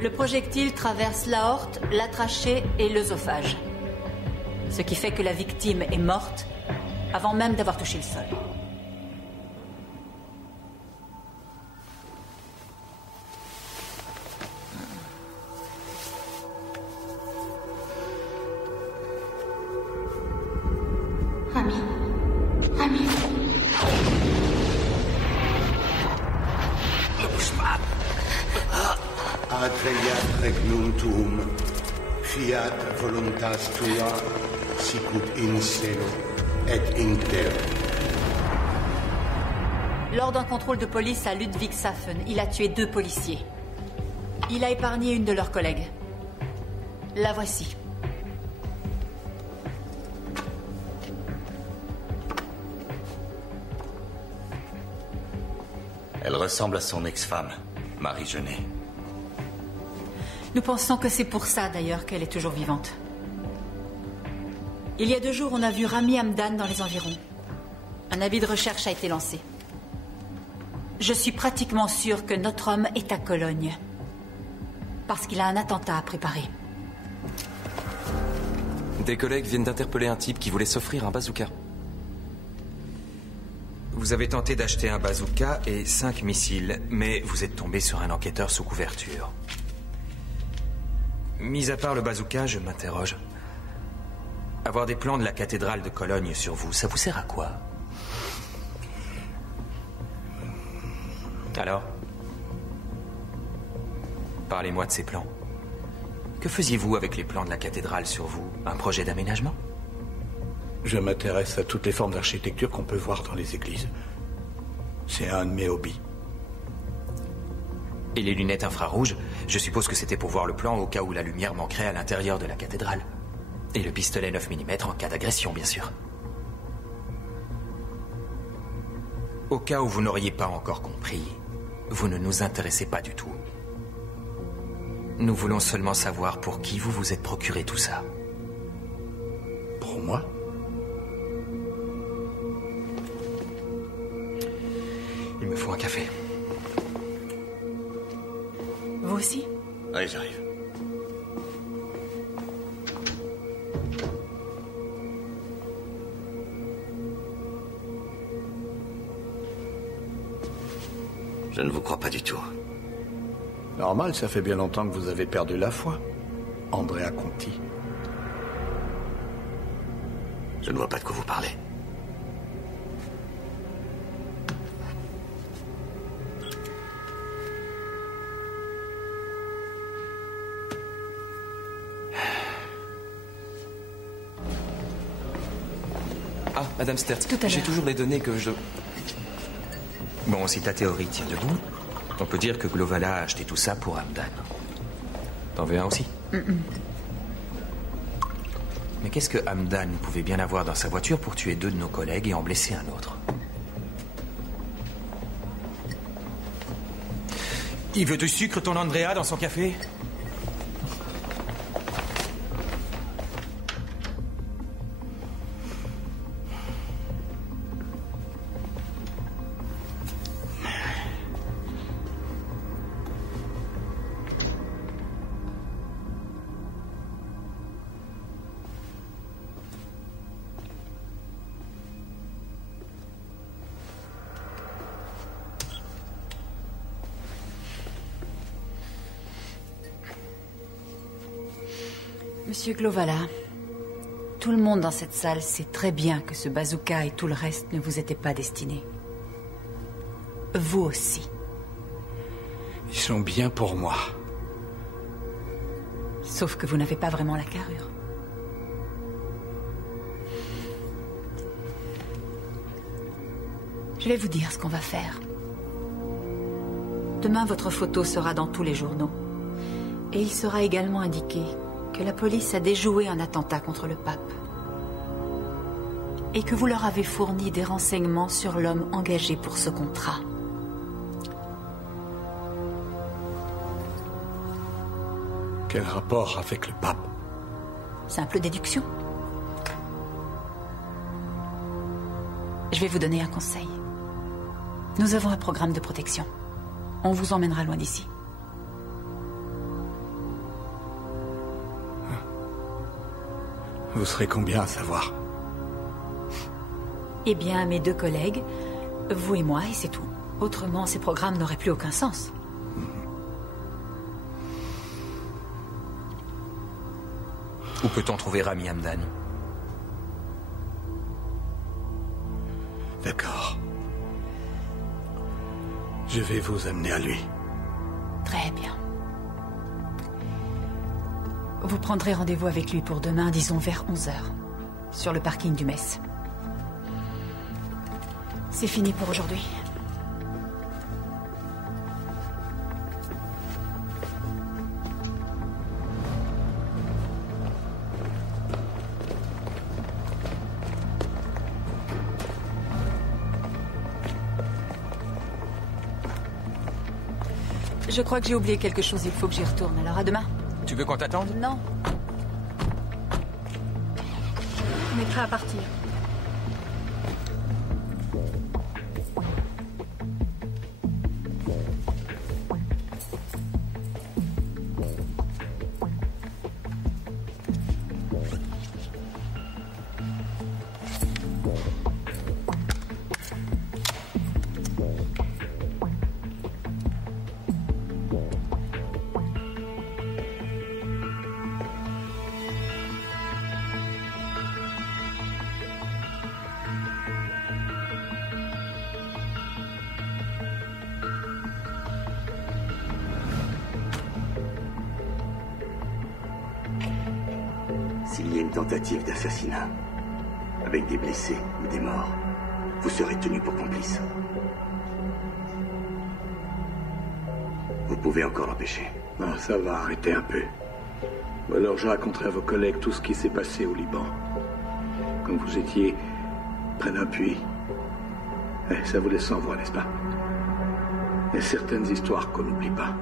Le projectile traverse l'aorte, la trachée et l'œsophage. Ce qui fait que la victime est morte avant même d'avoir touché le sol. Adveniat regnum tuum, fiat voluntas tua, sicut in cielo et in terre. Lors d'un contrôle de police à Ludwigshafen, il a tué 2 policiers. Il a épargné une de leurs collègues. La voici. Elle ressemble à son ex-femme, Marie Genet. Nous pensons que c'est pour ça, d'ailleurs, qu'elle est toujours vivante. Il y a 2 jours, on a vu Rami Hamdan dans les environs. Un avis de recherche a été lancé. Je suis pratiquement sûre que notre homme est à Cologne. Parce qu'il a un attentat à préparer. Des collègues viennent d'interpeller un type qui voulait s'offrir un bazooka. Vous avez tenté d'acheter un bazooka et 5 missiles, mais vous êtes tombé sur un enquêteur sous couverture. Mis à part le bazooka, je m'interroge. Avoir des plans de la cathédrale de Cologne sur vous, ça vous sert à quoi? Alors? Parlez-moi de ces plans. Que faisiez-vous avec les plans de la cathédrale sur vous? Un projet d'aménagement? Je m'intéresse à toutes les formes d'architecture qu'on peut voir dans les églises. C'est un de mes hobbies. Et les lunettes infrarouges, je suppose que c'était pour voir le plan au cas où la lumière manquerait à l'intérieur de la cathédrale. Et le pistolet 9 mm en cas d'agression, bien sûr. Au cas où vous n'auriez pas encore compris, vous ne nous intéressez pas du tout. Nous voulons seulement savoir pour qui vous vous êtes procuré tout ça. Pour moi? Il me faut un café. Vous aussi? Allez, j'arrive. Je ne vous crois pas du tout. Normal, ça fait bien longtemps que vous avez perdu la foi. Andrea Conti. Je ne vois pas de quoi vous parlez. Ah, Madame Stertz, Tout à l'heure. j'ai toujours les données que je... Bon, si ta théorie tient debout, on peut dire que Glovala a acheté tout ça pour Hamdan. T'en veux un aussi? Mais qu'est-ce que Hamdan pouvait bien avoir dans sa voiture pour tuer 2 de nos collègues et en blesser un autre? Il veut du sucre, ton Andrea, dans son café? Monsieur Glovala, tout le monde dans cette salle sait très bien que ce bazooka et tout le reste ne vous étaient pas destinés. Vous aussi. Ils sont bien pour moi. Sauf que vous n'avez pas vraiment la carrure. Je vais vous dire ce qu'on va faire. Demain, votre photo sera dans tous les journaux. Et il sera également indiqué que la police a déjoué un attentat contre le pape. Et que vous leur avez fourni des renseignements sur l'homme engagé pour ce contrat. Quel rapport avec le pape? Simple déduction. Je vais vous donner un conseil. Nous avons un programme de protection. On vous emmènera loin d'ici. Vous serez combien à savoir? Eh bien, mes 2 collègues, vous et moi, et c'est tout. Autrement, ces programmes n'auraient plus aucun sens. Où peut-on trouver Rami Hamdan? D'accord. Je vais vous amener à lui. Très bien. Vous prendrez rendez-vous avec lui pour demain, disons vers 11h, sur le parking du Metz. C'est fini pour aujourd'hui. Je crois que j'ai oublié quelque chose, il faut que j'y retourne. Alors à demain. Tu veux qu'on t'attende? Non. On est prêt à partir. S'il y a une tentative d'assassinat, avec des blessés ou des morts, vous serez tenu pour complice. Vous pouvez encore l'empêcher. Non, ça va, arrêtez un peu. Ou alors je raconterai à vos collègues tout ce qui s'est passé au Liban. Quand vous étiez près d'un puits. Ça vous laisse sans voix, n'est-ce pas? Il y a certaines histoires qu'on n'oublie pas.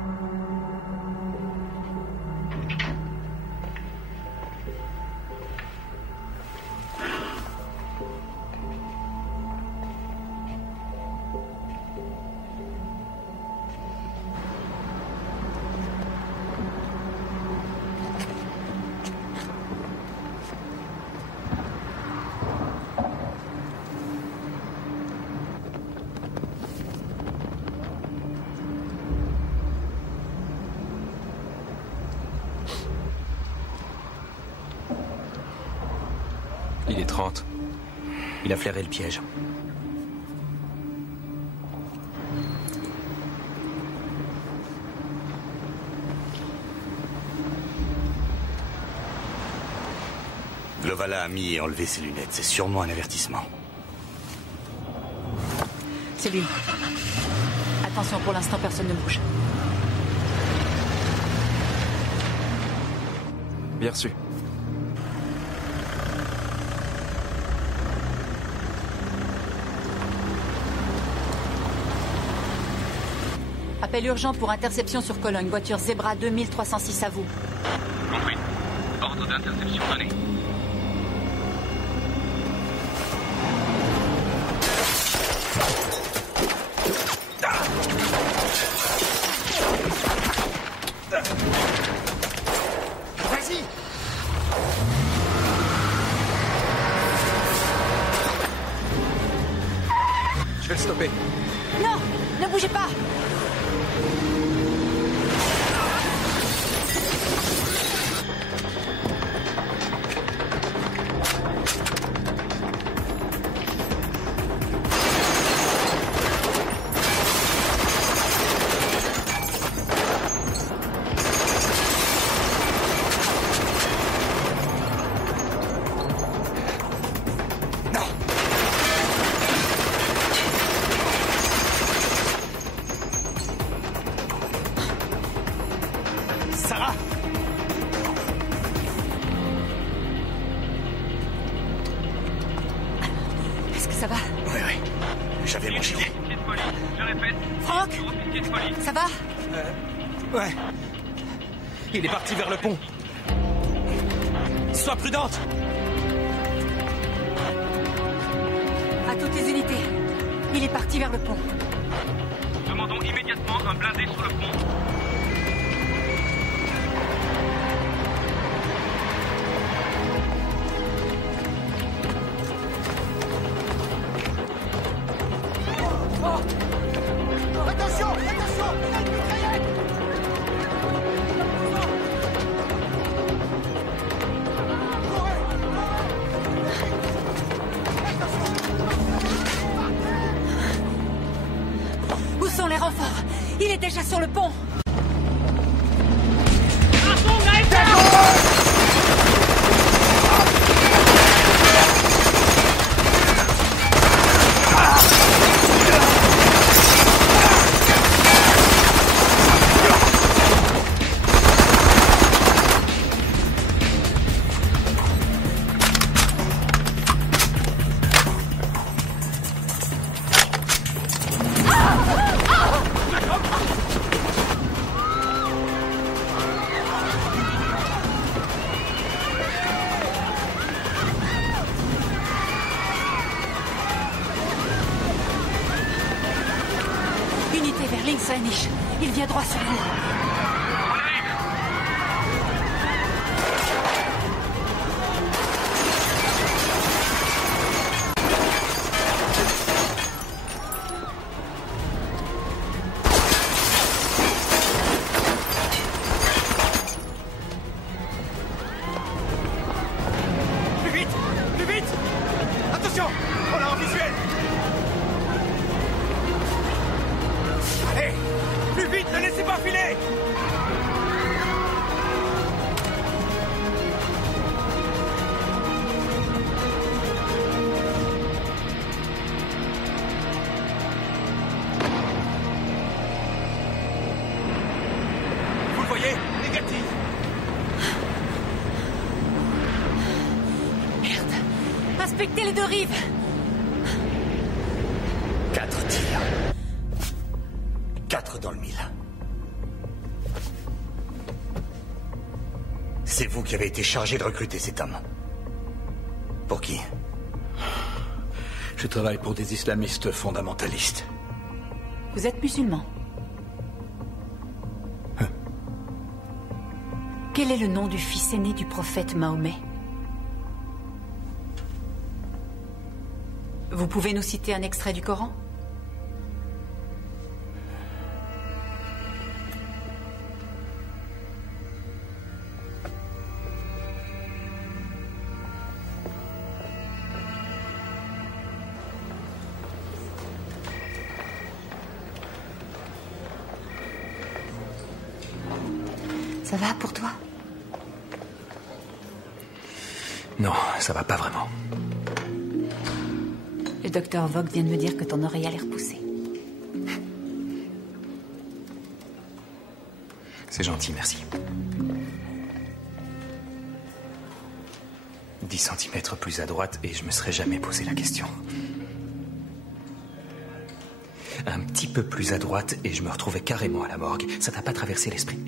Il est 30. Il a flairé le piège. Glovala a mis et enlevé ses lunettes. C'est sûrement un avertissement. C'est lui. Attention, pour l'instant, personne ne bouge. Bien reçu. Appel urgent pour interception sur Cologne. Voiture Zebra 2306 à vous. Compris. Ordre d'interception donné. Vas-y! Je vais le stopper. Non! Ne bougez pas! Sarah! Est-ce que ça va? Oui. J'avais mon gilet. Je répète. Franck! Ça va? Ouais. Il est parti vers le pont. Sois prudente! toutes les unités. Il est parti vers le pont. Demandons immédiatement un blindé sur le pont. Attention, attention, il a une mitraillette. Où sont les renforts? Il est déjà sur le pont. Unité vers Linksheinig. Il vient droit sur vous. Plus vite! Plus vite! Attention! On l'a en visuel! Allez! Plus vite! Ne laissez pas filer! Vous le voyez? Négatif! Merde. Inspectez les deux rives. 4 tirs. 4 dans le mille. C'est vous qui avez été chargé de recruter cet homme. Pour qui? Je travaille pour des islamistes fondamentalistes. Vous êtes musulman. Quel est le nom du fils aîné du prophète Mahomet? Vous pouvez nous citer un extrait du Coran? Ça va pour toi? Non, ça va pas vraiment. Le docteur Vogt vient de me dire que ton oreille a l'air poussée. C'est gentil, merci. 10 centimètres plus à droite et je me serais jamais posé la question. Un petit peu plus à droite et je me retrouvais carrément à la morgue. Ça t'a pas traversé l'esprit?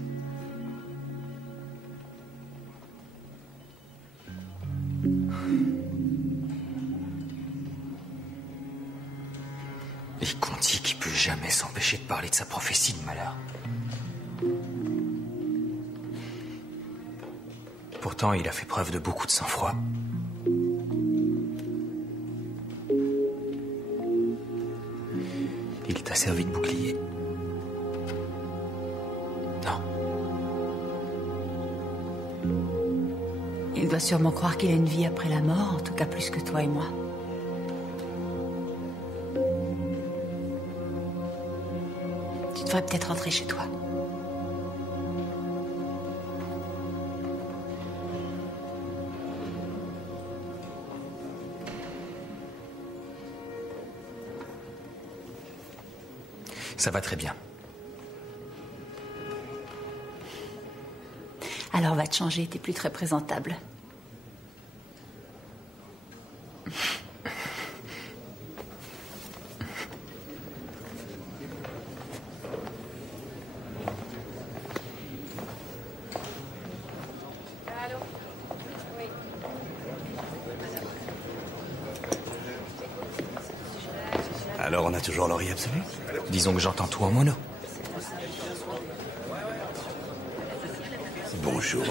Et Conti qui peut jamais s'empêcher de parler de sa prophétie de malheur. Pourtant, il a fait preuve de beaucoup de sang-froid. Il t'a servi de bouclier. Non. Il doit sûrement croire qu'il a une vie après la mort, en tout cas plus que toi et moi. Tu devrais peut-être rentrer chez toi. Ça va très bien. Alors va te changer, t'es plus très présentable. on a toujours l'oreille absolue. Disons que j'entends tout en mono. Bonjour.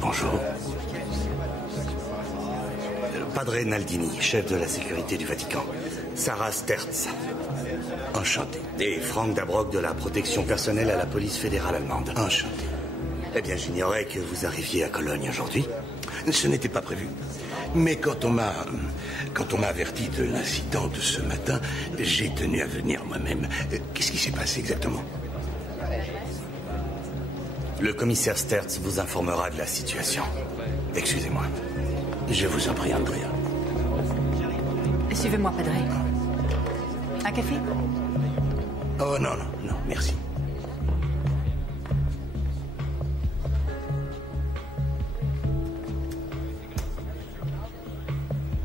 Bonjour. Padre Naldini, chef de la sécurité du Vatican. Sarah Sterz. Enchanté. Et Franck Dabrock de la protection personnelle à la police fédérale allemande. Enchanté. Eh bien, j'ignorais que vous arriviez à Cologne aujourd'hui. Ce n'était pas prévu. Mais quand on m'a averti de l'incident de ce matin, j'ai tenu à venir moi-même. Qu'est-ce qui s'est passé exactement? Le commissaire Sterz vous informera de la situation. Excusez-moi. Je vous en prie, Andrea. Suivez-moi, Padre. Un café? Oh non, non, non, merci.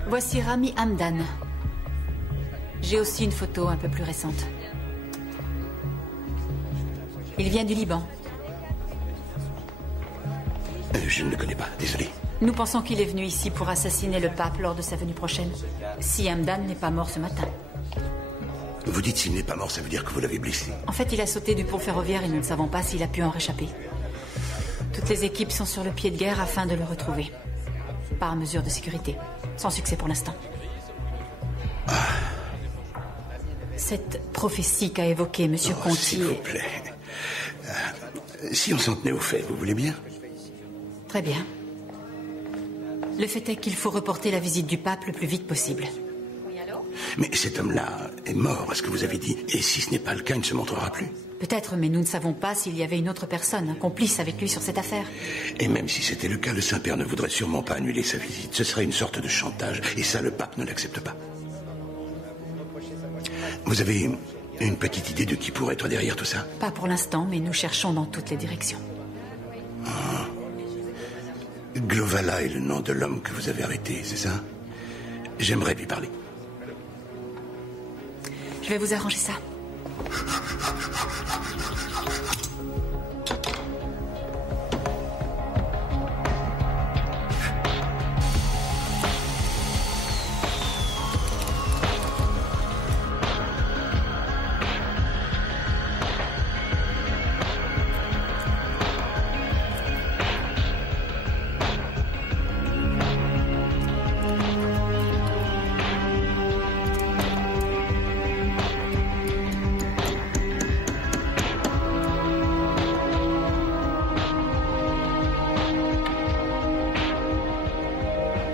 Voici Rami Hamdan. J'ai aussi une photo un peu plus récente. Il vient du Liban. Je ne le connais pas, désolé. Nous pensons qu'il est venu ici pour assassiner le pape lors de sa venue prochaine. Si Hamdan n'est pas mort ce matin. Vous dites s'il n'est pas mort, ça veut dire que vous l'avez blessé. En fait, il a sauté du pont ferroviaire et nous ne savons pas s'il a pu en réchapper. Toutes les équipes sont sur le pied de guerre afin de le retrouver. Par mesure de sécurité. Sans succès pour l'instant. Cette prophétie qu'a évoquée M. Conti... S'il vous plaît. Si on s'en tenait aux faits, vous voulez bien? Très bien. Le fait est qu'il faut reporter la visite du pape le plus vite possible. Mais cet homme-là est mort, à ce que vous avez dit. Et si ce n'est pas le cas, il ne se montrera plus. Peut-être, mais nous ne savons pas s'il y avait une autre personne, un complice avec lui sur cette affaire. Et même si c'était le cas, le Saint-Père ne voudrait sûrement pas annuler sa visite. Ce serait une sorte de chantage, et ça, le pape ne l'accepte pas. Vous avez une petite idée de qui pourrait être derrière tout ça? Pas pour l'instant, mais nous cherchons dans toutes les directions. Glovala est le nom de l'homme que vous avez arrêté, c'est ça? J'aimerais lui parler. Je vais vous arranger ça.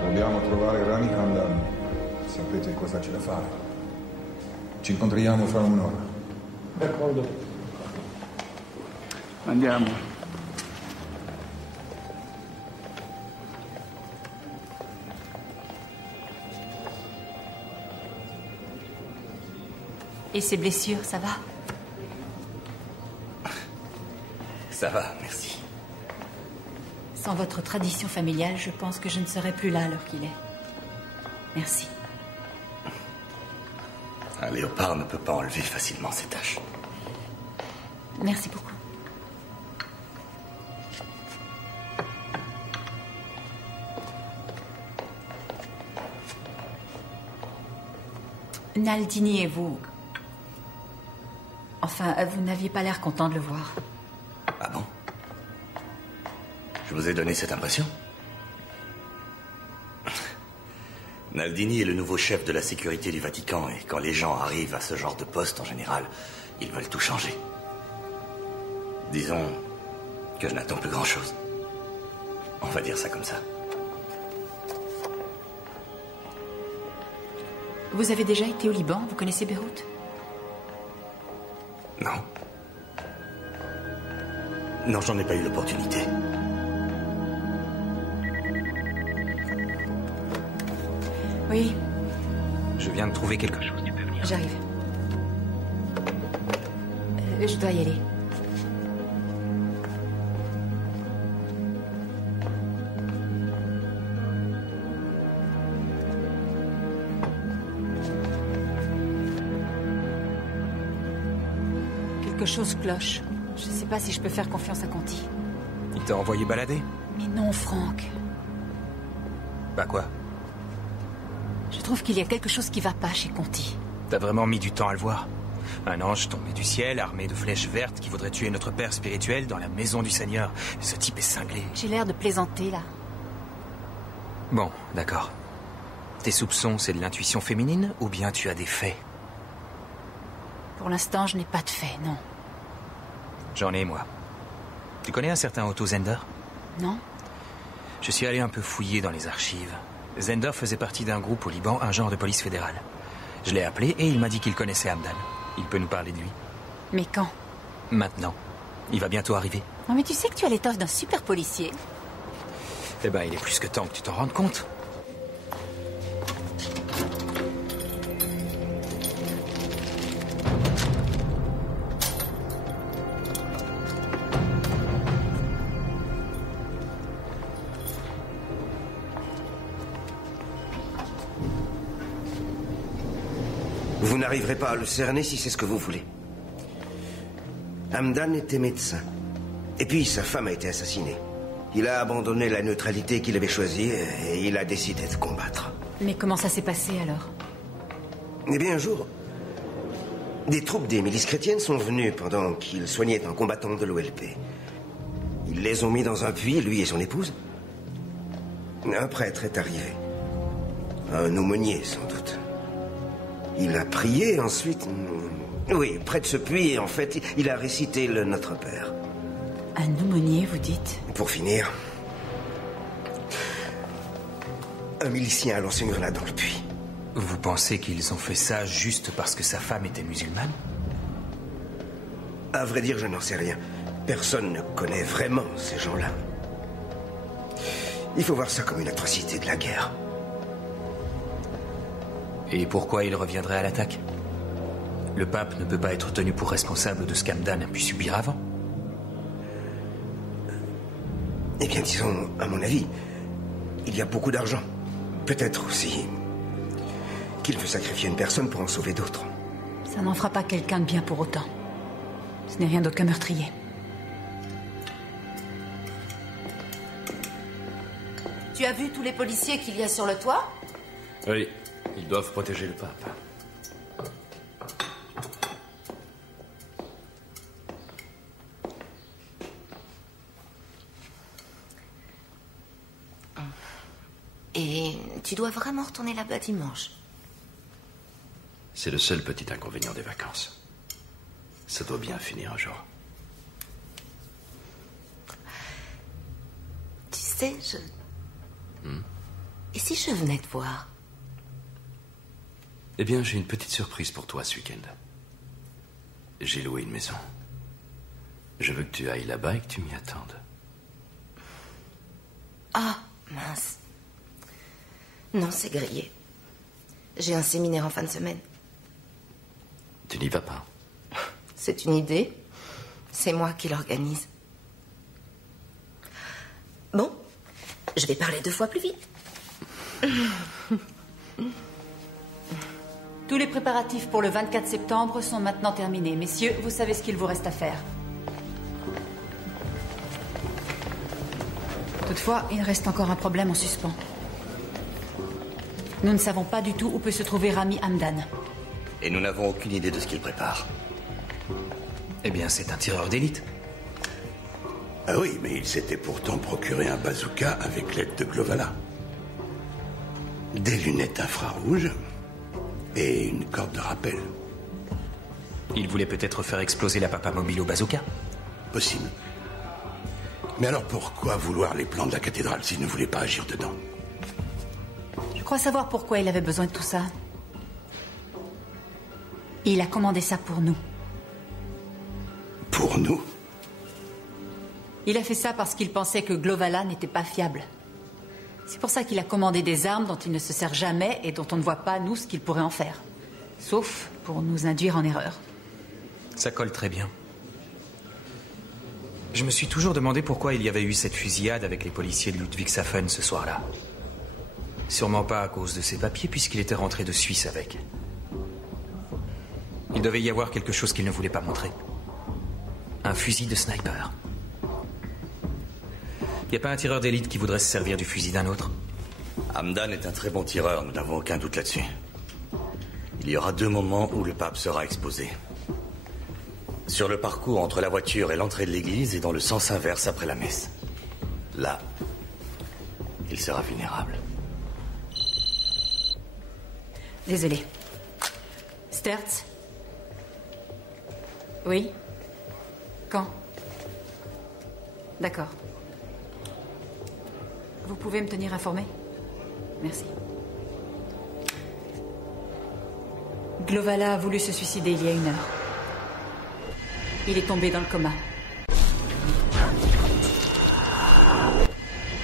Dobbiamo trovare Rami Hamdan. Sapete cosa c'è da fare. Ci incontriamo fra un'ora. D'accordo. Andiamo. Et ses blessures, ça va? Ça va, merci. Sans votre tradition familiale, je pense que je ne serai plus là à l'heure qu'il est. Merci. Un léopard ne peut pas enlever facilement ses taches. Merci beaucoup. Naldini et vous... Enfin, vous n'aviez pas l'air content de le voir. Ah bon? Je vous ai donné cette impression? Naldini est le nouveau chef de la sécurité du Vatican et quand les gens arrivent à ce genre de poste, en général, ils veulent tout changer. Disons que je n'attends plus grand-chose. On va dire ça comme ça. Vous avez déjà été au Liban? Vous connaissez Beyrouth? Non. Non, j'en ai pas eu l'opportunité. Oui. Je viens de trouver quelque chose. J'arrive. Je dois y aller. Quelque chose cloche. Je ne sais pas si je peux faire confiance à Conti. Il t'a envoyé balader? Mais non, Franck. Bah quoi? Je trouve qu'il y a quelque chose qui va pas chez Conti. T'as vraiment mis du temps à le voir. Un ange tombé du ciel, armé de flèches vertes, qui voudrait tuer notre père spirituel dans la maison du Seigneur. Ce type est cinglé. J'ai l'air de plaisanter, là. Bon, d'accord. Tes soupçons, c'est de l'intuition féminine, ou bien tu as des faits? Pour l'instant, je n'ai pas de faits, non. J'en ai, moi. Tu connais un certain Otto Zender? Non. Je suis allé un peu fouiller dans les archives. Zender faisait partie d'un groupe au Liban, un genre de police fédérale. Je l'ai appelé et il m'a dit qu'il connaissait Hamdan. Il peut nous parler de lui. Mais quand? Maintenant. Il va bientôt arriver. Non, mais tu sais que tu as l'étoffe d'un super policier. Eh ben, il est plus que temps que tu t'en rendes compte. Vous n'arriverez pas à le cerner si c'est ce que vous voulez. Hamdan était médecin. Et puis sa femme a été assassinée. Il a abandonné la neutralité qu'il avait choisie et il a décidé de combattre. Mais comment ça s'est passé alors? Eh bien, un jour, des troupes des milices chrétiennes sont venues pendant qu'il soignait un combattant de l'OLP. Ils les ont mis dans un puits, lui et son épouse. Un prêtre est arrivé. Un aumônier, sans doute. Il a prié, ensuite... Oui, près de ce puits, en fait, il a récité le Notre Père. Un aumônier, vous dites? Pour finir, un milicien a lancé une grenade dans le puits. Vous pensez qu'ils ont fait ça juste parce que sa femme était musulmane? À vrai dire, je n'en sais rien. Personne ne connaît vraiment ces gens-là. Il faut voir ça comme une atrocité de la guerre. Et pourquoi il reviendrait à l'attaque? Le pape ne peut pas être tenu pour responsable de ce qu'Hamdan a pu subir avant. Eh bien, disons, à mon avis, il y a beaucoup d'argent. Peut-être aussi qu'il veut sacrifier une personne pour en sauver d'autres. Ça n'en fera pas quelqu'un de bien pour autant. Ce n'est rien d'autre qu'un meurtrier. Tu as vu tous les policiers qu'il y a sur le toit? Oui, ils doivent protéger le pape. Et tu dois vraiment retourner là-bas dimanche? C'est le seul petit inconvénient des vacances. Ça doit bien finir un jour. Tu sais, Et si je venais te voir? Eh bien, j'ai une petite surprise pour toi ce week-end. J'ai loué une maison. Je veux que tu ailles là-bas et que tu m'y attendes. Ah, mince. Non, c'est grillé. J'ai un séminaire en fin de semaine. Tu n'y vas pas? C'est une idée. C'est moi qui l'organise. Bon, je vais parler 2 fois plus vite. Tous les préparatifs pour le 24 septembre sont maintenant terminés. Messieurs, vous savez ce qu'il vous reste à faire. Toutefois, il reste encore un problème en suspens. Nous ne savons pas du tout où peut se trouver Rami Hamdan. Et nous n'avons aucune idée de ce qu'il prépare. Eh bien, c'est un tireur d'élite. Ah oui, mais il s'était pourtant procuré un bazooka avec l'aide de Glovala. Des lunettes infrarouges et une corde de rappel. Il voulait peut-être faire exploser la papa mobile au bazooka. Possible. Mais alors pourquoi vouloir les plans de la cathédrale s'il ne voulait pas agir dedans? Je crois savoir pourquoi il avait besoin de tout ça. Il a commandé ça pour nous. Pour nous? Il a fait ça parce qu'il pensait que Glovala n'était pas fiable. C'est pour ça qu'il a commandé des armes dont il ne se sert jamais et dont on ne voit pas, nous, ce qu'il pourrait en faire. Sauf pour nous induire en erreur. Ça colle très bien. Je me suis toujours demandé pourquoi il y avait eu cette fusillade avec les policiers de Ludwigshafen ce soir-là. Sûrement pas à cause de ses papiers, puisqu'il était rentré de Suisse avec. Il devait y avoir quelque chose qu'il ne voulait pas montrer. Un fusil de sniper. Il n'y a pas un tireur d'élite qui voudrait se servir du fusil d'un autre? Hamdan est un très bon tireur, nous n'avons aucun doute là-dessus. Il y aura 2 moments où le pape sera exposé. Sur le parcours entre la voiture et l'entrée de l'église et dans le sens inverse après la messe. Là, il sera vulnérable. Désolé. Stertz? Oui? Quand? D'accord. Vous pouvez me tenir informé? Merci. Glovala a voulu se suicider il y a 1 heure. Il est tombé dans le coma.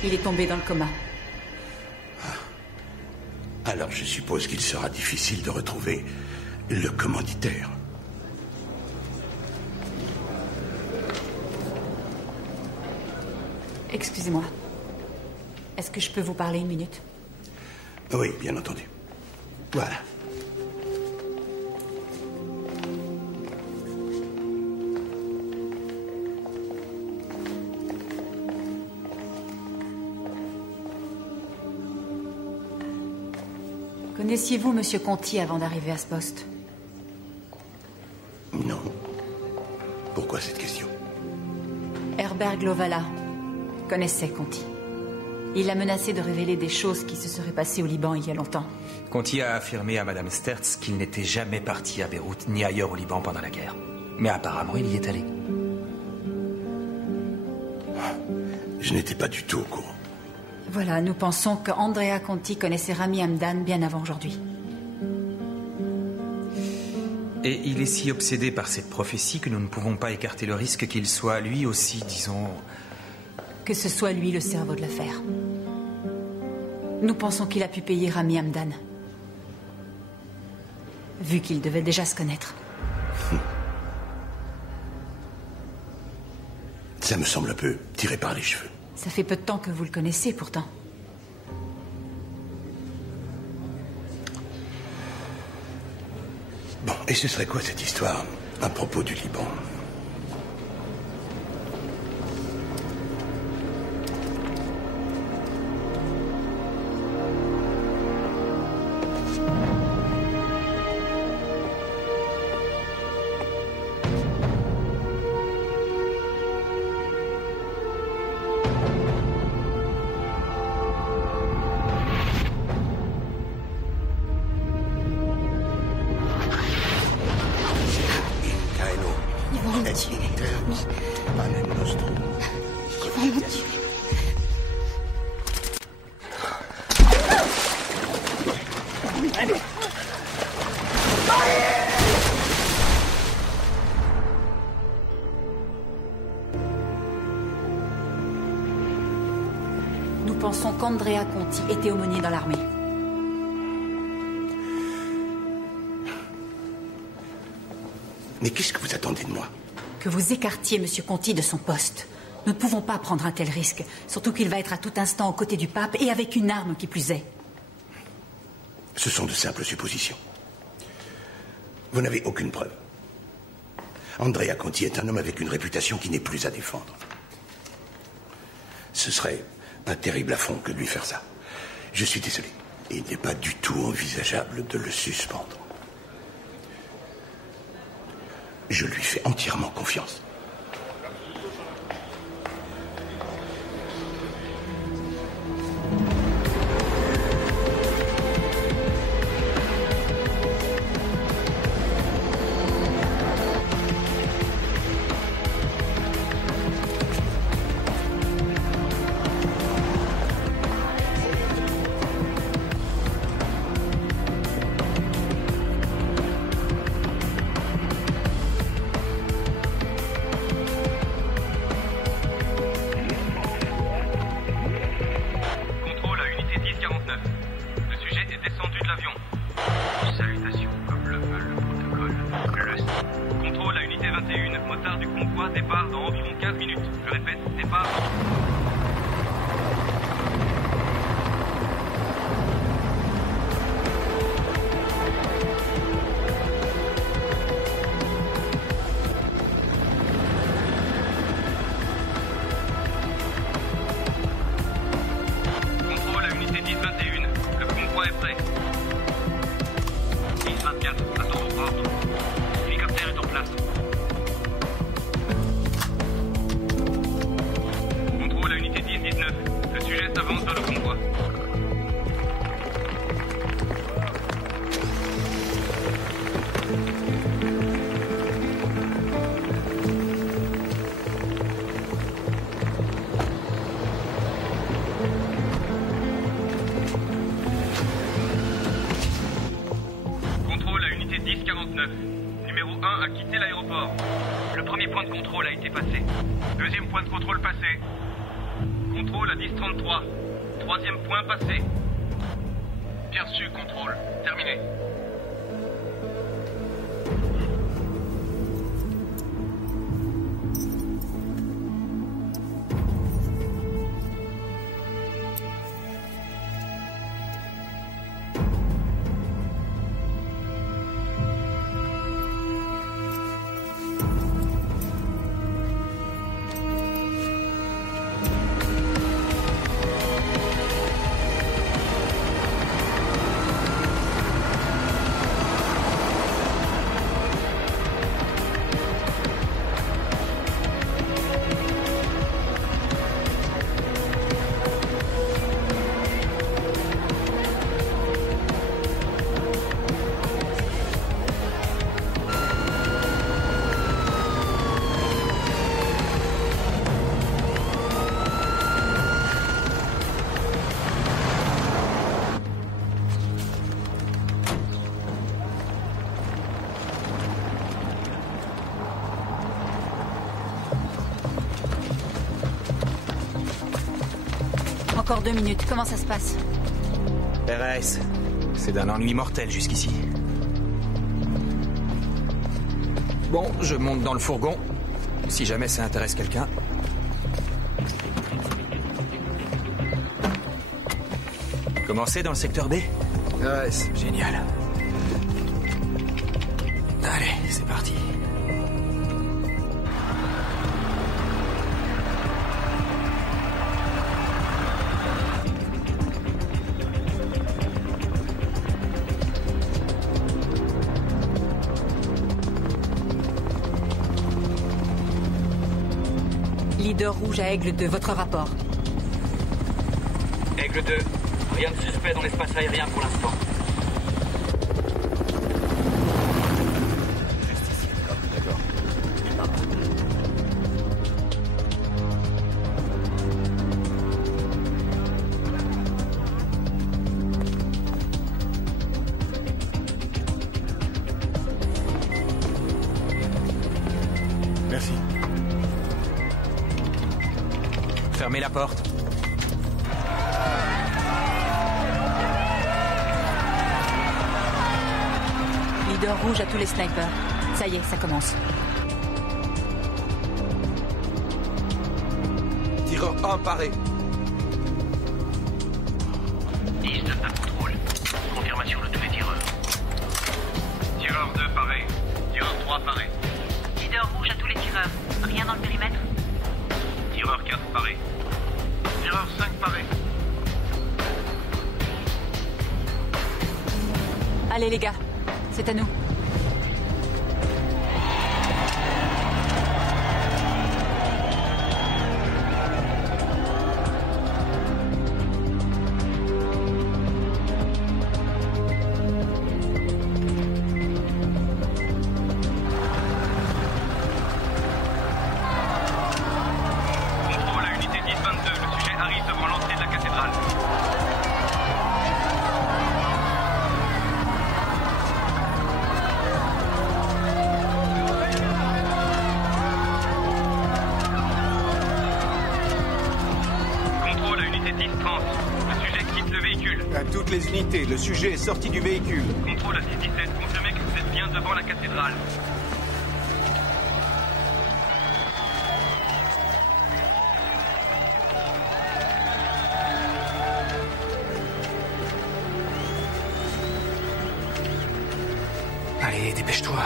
Il est tombé dans le coma. Alors je suppose qu'il sera difficile de retrouver le commanditaire. Excusez-moi. Est-ce que je peux vous parler 1 minute? Oui, bien entendu. Voilà. Connaissiez-vous Monsieur Conti avant d'arriver à ce poste? Non. Pourquoi cette question? Herbert Glovala connaissait Conti. Il l'a menacé de révéler des choses qui se seraient passées au Liban il y a longtemps. Conti a affirmé à Madame Stertz qu'il n'était jamais parti à Beyrouth ni ailleurs au Liban pendant la guerre. Mais apparemment, il y est allé. Je n'étais pas du tout au courant. Voilà, nous pensons que Andrea Conti connaissait Rami Hamdan bien avant aujourd'hui. Et il est si obsédé par cette prophétie que nous ne pouvons pas écarter le risque qu'il soit lui aussi, disons... Que ce soit lui le cerveau de l'affaire. Nous pensons qu'il a pu payer Rami Hamdan. Vu qu'ils devaient déjà se connaître. Ça me semble un peu tiré par les cheveux. Ça fait peu de temps que vous le connaissez, pourtant. Bon, et ce serait quoi cette histoire à propos du Liban? Nous pensons qu'Andrea Conti était aumônier dans l'armée. Mais qu'est-ce que vous attendez de moi? Que vous écartiez M. Conti de son poste. Nous ne pouvons pas prendre un tel risque, surtout qu'il va être à tout instant aux côtés du pape et avec une arme qui plus est. Ce sont de simples suppositions. Vous n'avez aucune preuve. Andrea Conti est un homme avec une réputation qui n'est plus à défendre. Ce serait un terrible affront que de lui faire ça. Je suis désolé. Il n'est pas du tout envisageable de le suspendre. Je lui fais entièrement confiance. Contrôle à unité 10-21. 10-29. Numéro 1 a quitté l'aéroport. Le premier point de contrôle a été passé. Deuxième point de contrôle passé. Contrôle à 10-33. Troisième point passé. Bien reçu, contrôle. Terminé. Encore 2 minutes. Comment ça se passe? RS, c'est d'un ennui mortel jusqu'ici. Bon, je monte dans le fourgon, si jamais ça intéresse quelqu'un. Commencez dans le secteur B? RS. Génial. Allez, c'est parti. Leader rouge à Aigle 2, votre rapport. Aigle 2, rien de suspect dans l'espace aérien pour l'instant. Merci. Fermez la porte. Leader rouge à tous les snipers. Ça y est, ça commence. Tireur 1 paré. 10 à contrôle. Confirmation de tous les tireurs. Tireur 2 paré. Tireur 3 paré. Leader rouge à tous les tireurs. Rien dans le périmètre? Tireur 4 paré. Tireur 5 paré. Allez les gars, c'est à nous. Contrôle à unité 10-22. Le sujet arrive devant l'entrée de la cathédrale. Contrôle à unité 10-30. Le sujet quitte le véhicule. À toutes les unités, le sujet est sorti du véhicule. Contrôle à 6-17. Confirmez que vous êtes bien devant la cathédrale. Allez, dépêche-toi.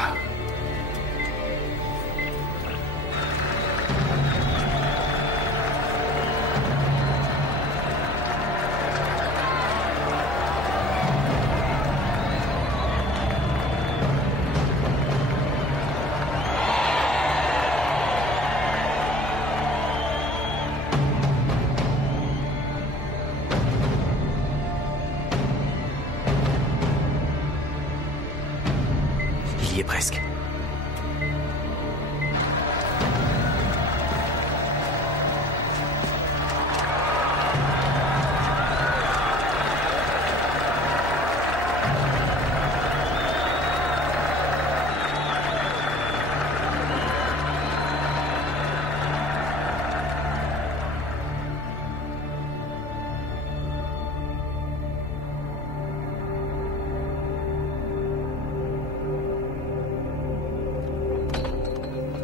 Il y est presque.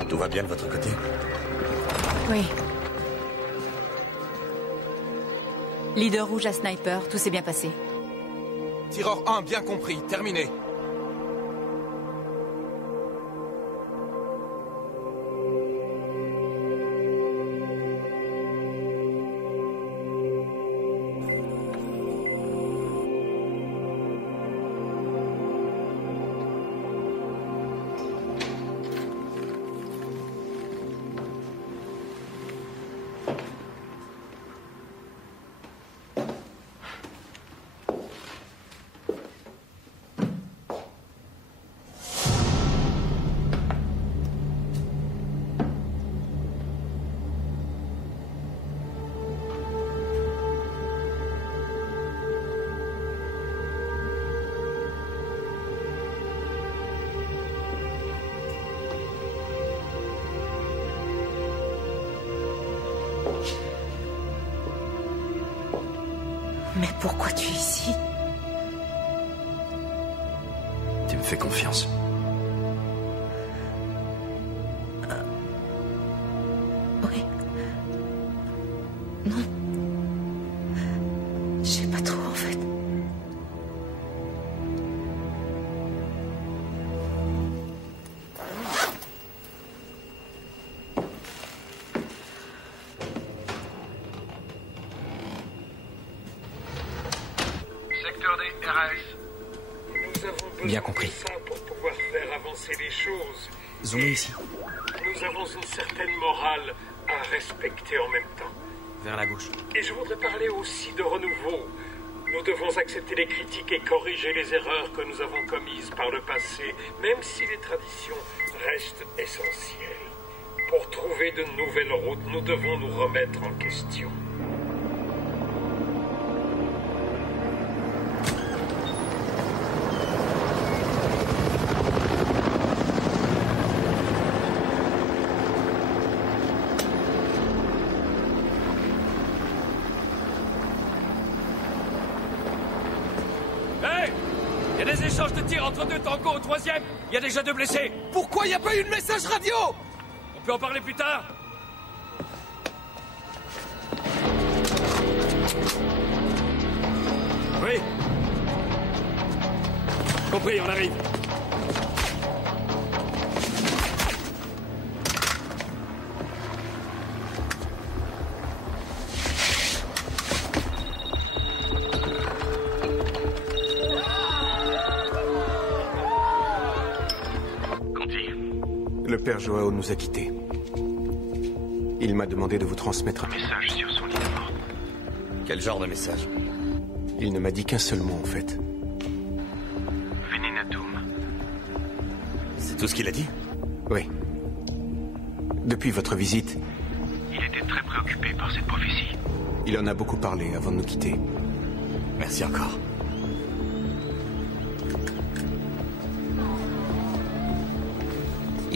Tout va bien de votre côté? Oui. Leader rouge à sniper, tout s'est bien passé. Tireur 1, bien compris. Terminé. Mais pourquoi tu es ici? Tu me fais confiance. Oui. Non. Je sais pas trop, en fait. Bien compris. Pour pouvoir faire avancer les choses. Zoomez ici. Nous avons une certaine morale à respecter en même temps. Vers la gauche. Et je voudrais parler aussi de renouveau. Nous devons accepter les critiques et corriger les erreurs que nous avons commises par le passé, même si les traditions restent essentielles. Pour trouver de nouvelles routes, nous devons nous remettre en question. Échange de tirs entre deux tangos au 3e. Il y a déjà 2 blessés. Pourquoi il n'y a pas eu de message radio? On peut en parler plus tard. Oui. Compris, on arrive. Le père Joao nous a quittés. Il m'a demandé de vous transmettre un message sur son lit de mort. Quel genre de message? Il ne m'a dit qu'un seul mot, en fait. Venenatum. C'est tout ce qu'il a dit? Oui. Depuis votre visite... Il était très préoccupé par cette prophétie. Il en a beaucoup parlé avant de nous quitter. Merci encore.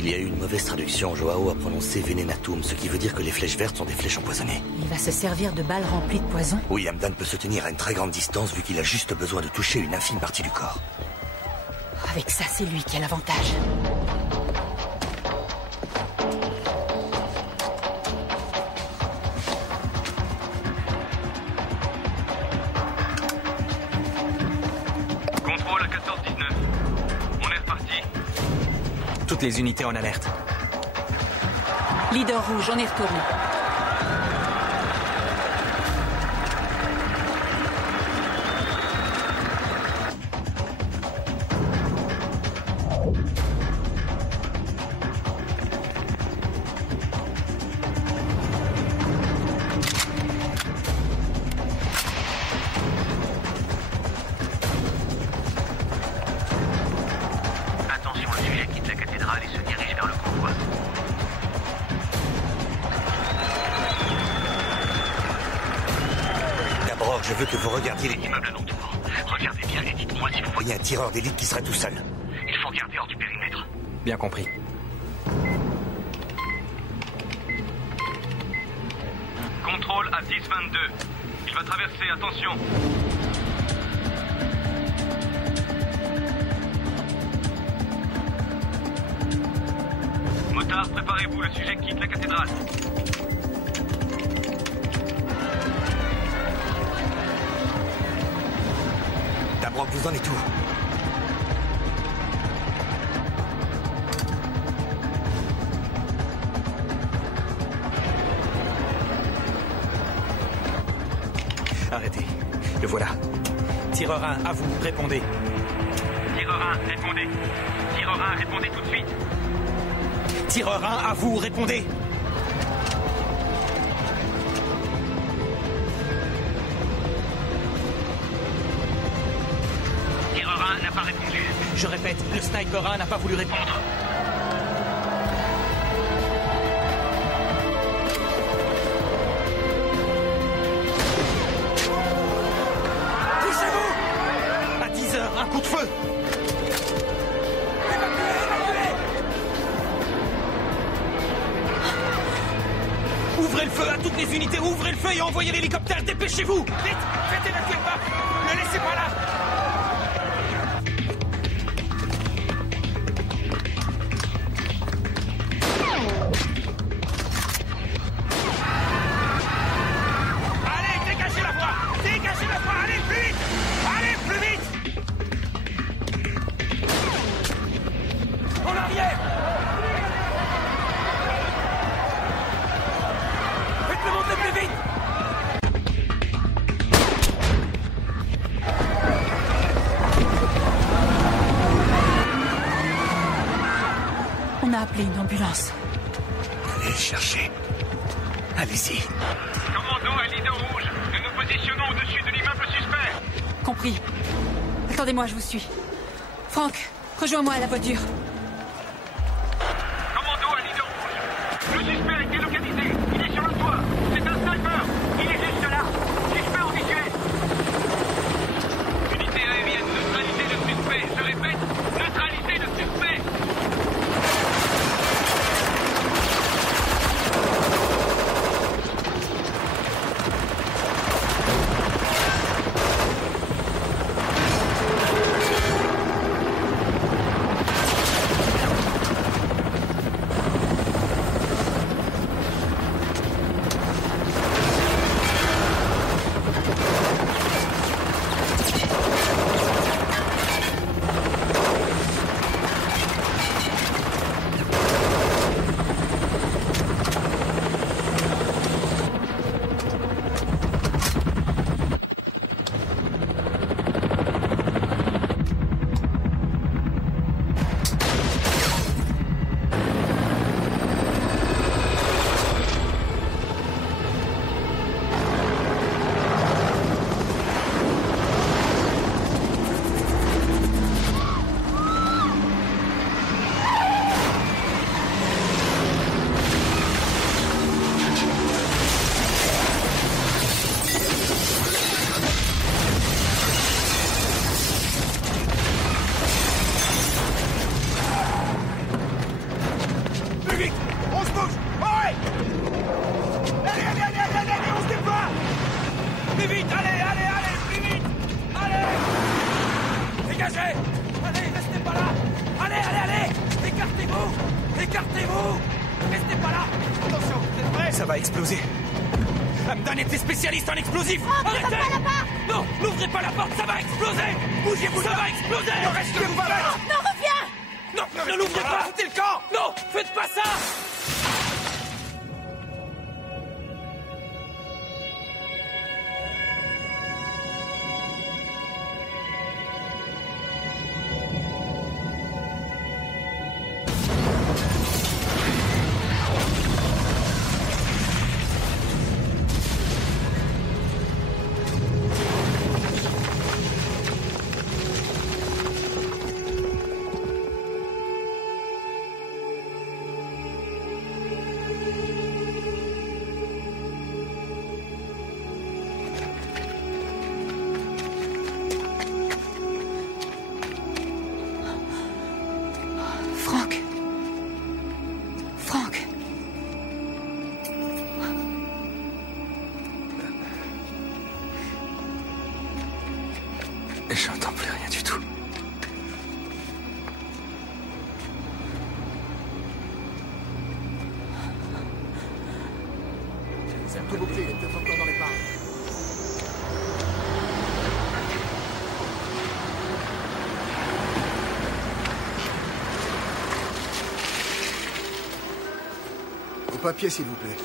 Il y a eu une mauvaise traduction. Joao a prononcé Venenatum, ce qui veut dire que les flèches vertes sont des flèches empoisonnées. Il va se servir de balles remplies de poison? Oui, Hamdan peut se tenir à une très grande distance vu qu'il a juste besoin de toucher une infime partie du corps. Avec ça, c'est lui qui a l'avantage. Contrôle à 14-19. On est reparti. Toutes les unités en alerte. Leader rouge, on est retourné. Je veux que vous regardiez les immeubles alentours. Regardez bien et dites-moi si vous voyez un tireur d'élite qui serait tout seul. Il faut garder hors du périmètre. Bien compris. Contrôle à 10-22. Il va traverser, attention. Tard, préparez-vous, le sujet quitte la cathédrale. Dabrock, vous en êtes où? Arrêtez. Le voilà. Tireur 1, à vous, répondez. Tireur 1, répondez. Tireur 1, répondez tout de suite. Tireur 1, à vous, répondez. Tireur 1 n'a pas répondu. Je répète, le sniper 1 n'a pas voulu répondre. Touchez-vous! À 10 heures, un coup de feu! Ouvrez le feu à toutes les unités, ouvrez le feu et envoyez l'hélicoptère, dépêchez-vous! Vite! Faites évacuer le pape! Ne laissez pas là! Allez, dégagez la voie! Dégagez la voie! Allez, plus vite! Allez, plus vite! En arrière! Faites-le monter plus vite! On a appelé une ambulance. Allez le chercher. Allez-y. Commando à leader rouge. Nous nous positionnons au-dessus de l'immeuble suspect. Compris. Attendez-moi, je vous suis. Franck, rejoins-moi à la voiture. Commando à leader rouge. Le suspect a été localisé. Il est sur le toit. C'est un sniper. Il est juste là. Suspect en visuel. Unité aérienne, neutralisez le suspect. Je répète, neutralisez le suspect. Ça va exploser. Hamdan était spécialiste en explosifs. Arrêtez! Non, n'ouvrez pas la porte, ça va exploser. Bougez-vous, ça va exploser. Ne reste que vous faites. Non, reviens! Non, ne l'ouvrez pas. Foutez le camp. Non, faites pas ça. J'entends plus rien du tout. Tout bouclé, il est peut-être encore dans les parages. Vos papiers, s'il vous plaît.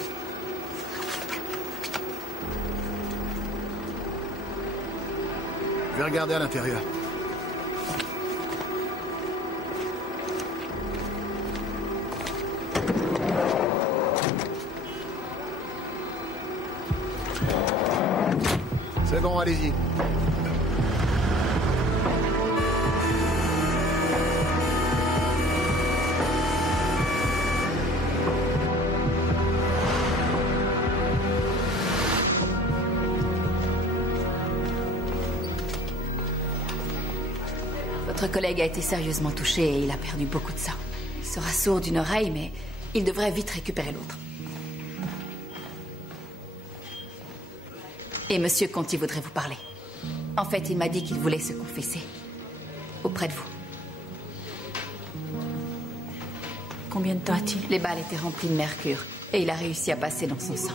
Je vais regarder à l'intérieur. C'est bon, allez-y. Votre collègue a été sérieusement touché et il a perdu beaucoup de sang. Il sera sourd d'une oreille, mais il devrait vite récupérer l'autre. Et Monsieur Conti voudrait vous parler. En fait, il m'a dit qu'il voulait se confesser. Auprès de vous. Combien de temps a-t-il? Les balles étaient remplies de mercure. Et il a réussi à passer dans son sang.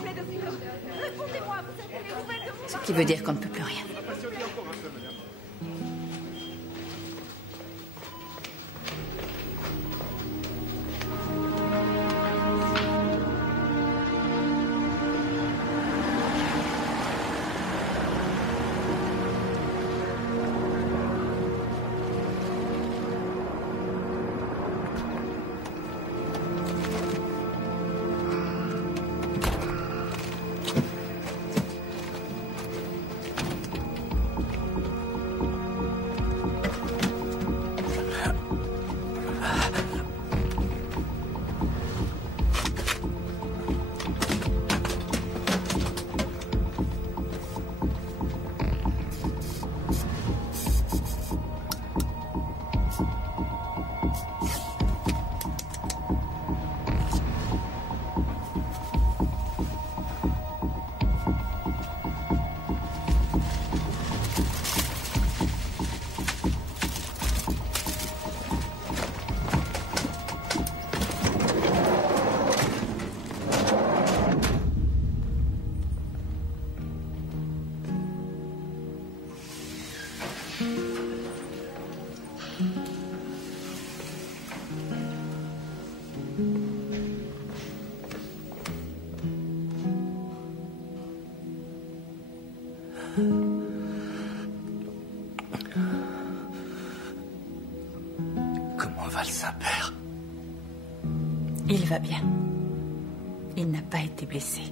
Ce qui veut dire qu'on ne peut plus rien. Comment va le Saint-Père? Il va bien. Il n'a pas été blessé.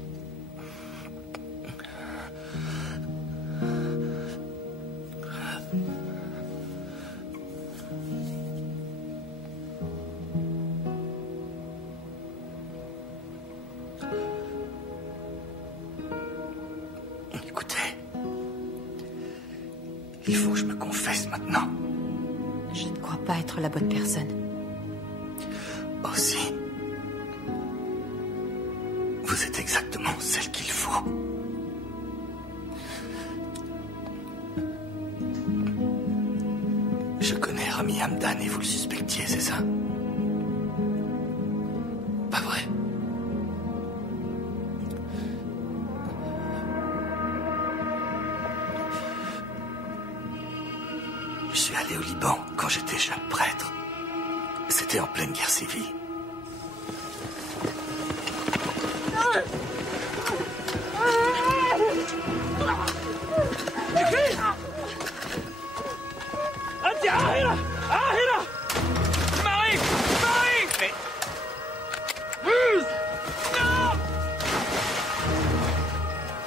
Écoutez, il faut que je me confesse maintenant. Je ne crois pas être la bonne personne. Aussi, vous êtes exactement celle qu'il faut. Je connais Rami Hamdan et vous le suspectiez, c'est ça? Pas vrai? Je suis allé au Liban quand j'étais jeune prêtre. C'était en pleine guerre civile.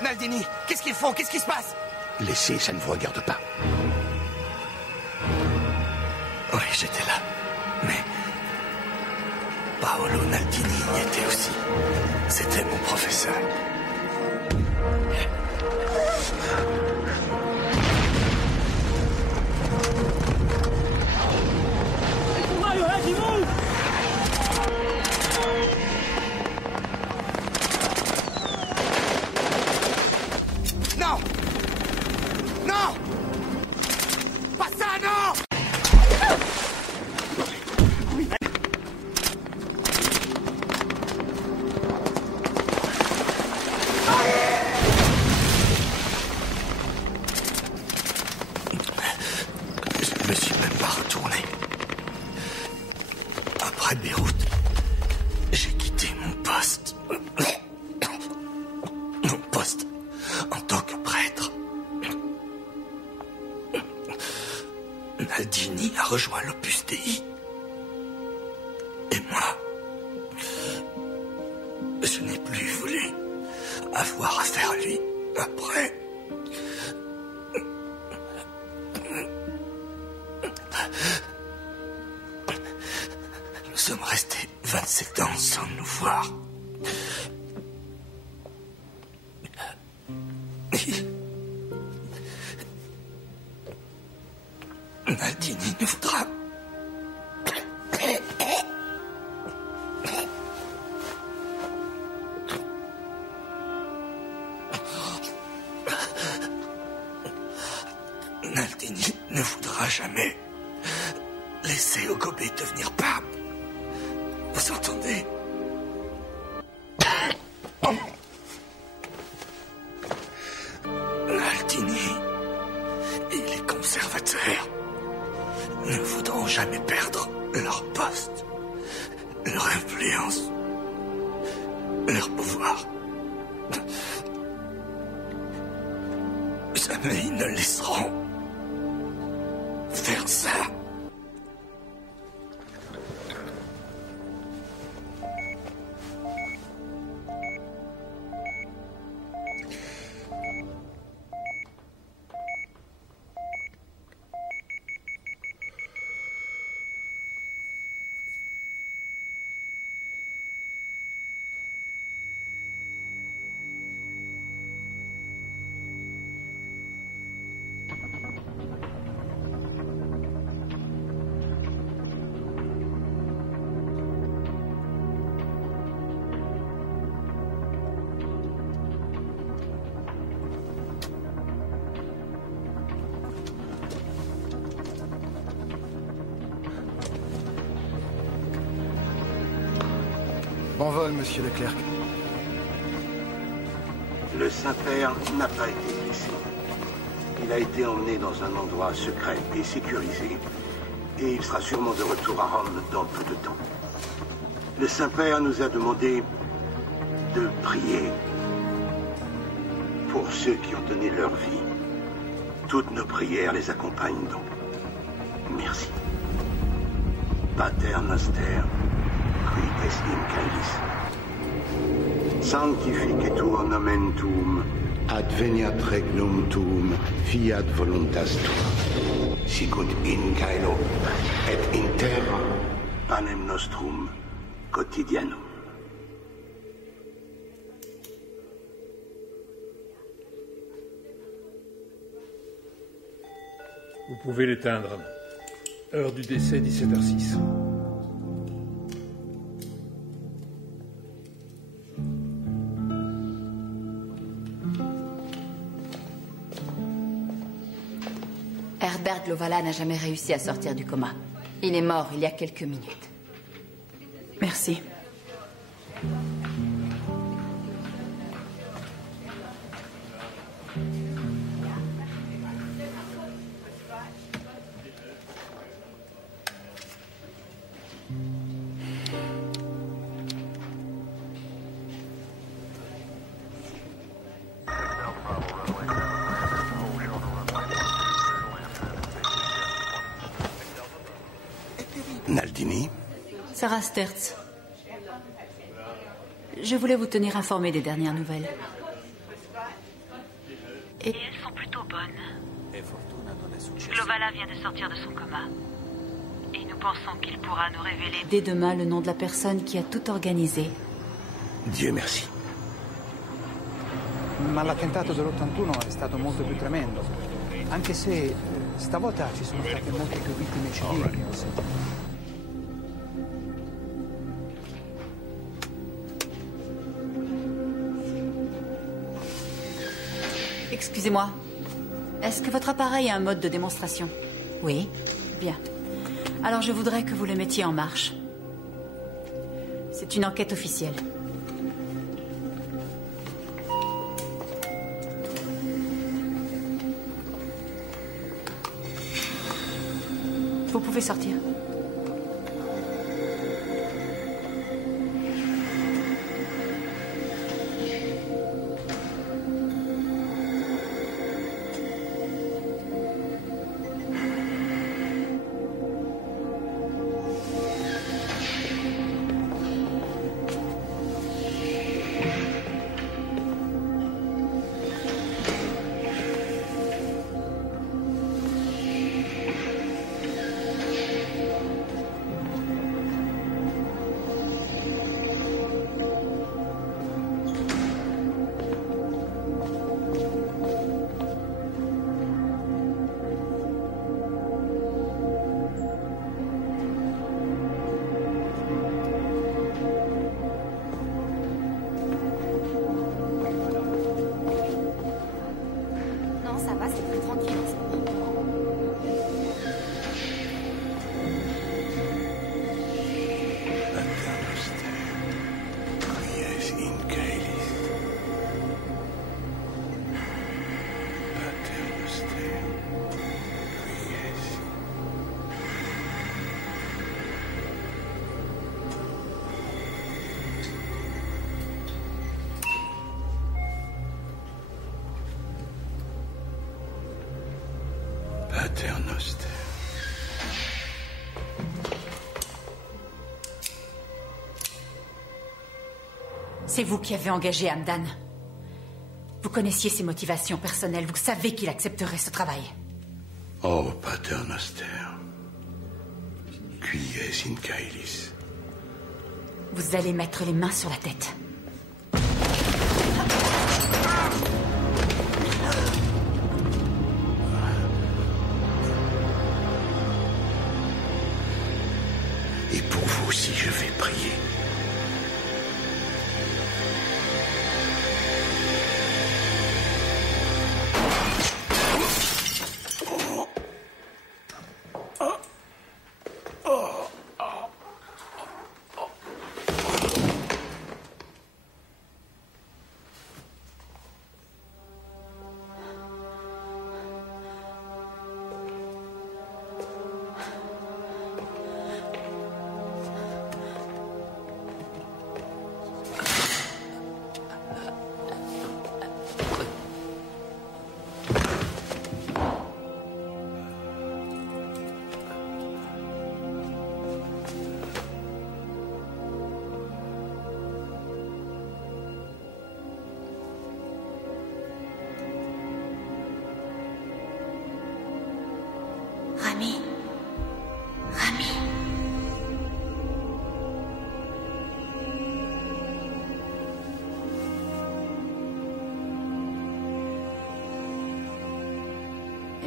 Naldini, qu'est-ce qu'ils font? Qu'est-ce qui se passe? Laissez, ça ne vous regarde pas. Oui, j'étais là. Mais Paolo Naldini y était aussi. C'était mon professeur. Non! Non! Pas ça, non! après Beyrouth, j'ai quitté mon poste. Mon poste en tant que prêtre. Naldini a rejoint l'Opus Dei. Et moi, je n'ai plus voulu avoir affaire à lui après. Nous sommes restés 27 ans sans nous voir. Naldini nous voudra. Naldini ne voudra jamais laisser Ogobé devenir pape. Vous entendez? Naldini et les conservateurs ne voudront jamais perdre leur poste, leur influence, leur pouvoir. Jamais ils ne laisseront faire ça. Bon vol, monsieur Leclerc. Le Saint-Père n'a pas été blessé. Il a été emmené dans un endroit secret et sécurisé, et il sera sûrement de retour à Rome dans peu de temps. Le Saint-Père nous a demandé de prier pour ceux qui ont donné leur vie. Toutes nos prières les accompagnent donc. Merci. Pater Noster, qui es in caelis. Sanctificetur nomen tuum, adveniat regnum tuum, fiat voluntas tua. Sicut in caelo et in terra panem nostrum quotidianum. Vous pouvez l'éteindre. Heure du décès, 17h06. Herbert Glovala n'a jamais réussi à sortir du coma. Il est mort il y a quelques minutes. Merci. Naldini? Sarah Stertz. Je voulais vous tenir informé des dernières nouvelles. Et elles sont plutôt bonnes. Glovala vient de sortir de son coma. Et nous pensons qu'il pourra nous révéler dès demain le nom de la personne qui a tout organisé. Dieu merci. Ma l'attentato dell'81 è stato molto più tremendo. Anche se stavolta ci sono state molte più vittime civili che ho sentito. Excusez-moi. Est-ce que votre appareil a un mode de démonstration? Oui. Bien. Alors je voudrais que vous le mettiez en marche. C'est une enquête officielle. Vous pouvez sortir. Pater Noster. C'est vous qui avez engagé Hamdan. Vous connaissiez ses motivations personnelles. Vous savez qu'il accepterait ce travail. Oh, Pater Noster. Qui est in caelis? Vous allez mettre les mains sur la tête. Et pour vous aussi, je vais prier. Rami. Rami.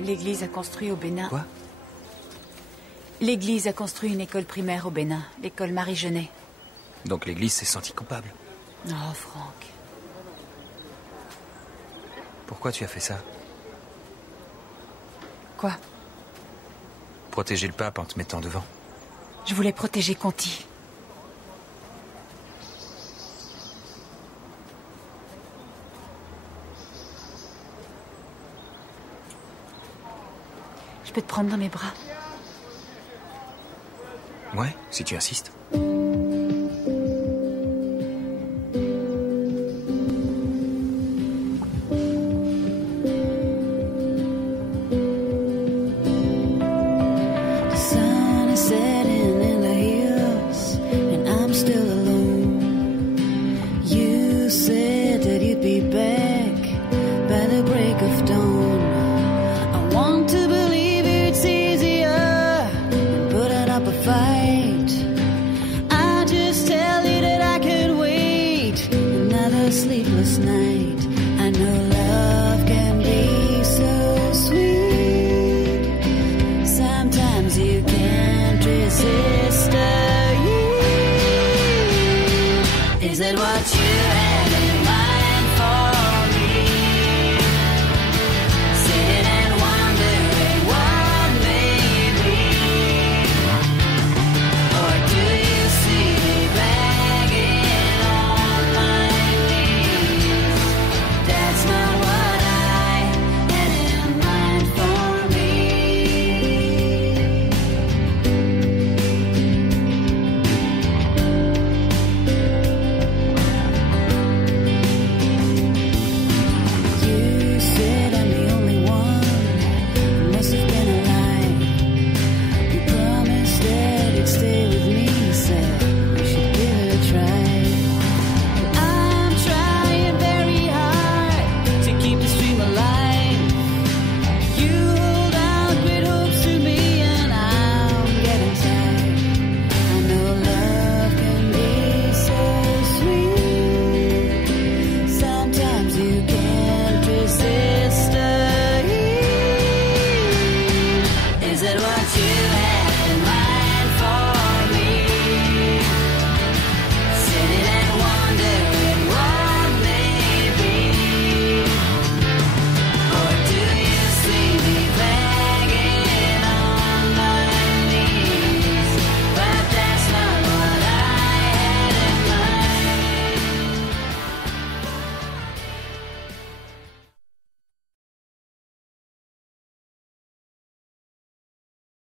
L'Église a construit au Bénin... Quoi? L'Église a construit une école primaire au Bénin, l'école Marie-Genet. Donc l'Église s'est sentie coupable. Oh, Franck. Pourquoi tu as fait ça? Quoi? Protéger le pape en te mettant devant. Je voulais protéger Conti. Je peux te prendre dans mes bras? Ouais, si tu insistes. Sleepless night. I know love can be so sweet. Sometimes you can't resist a heat. Is it what you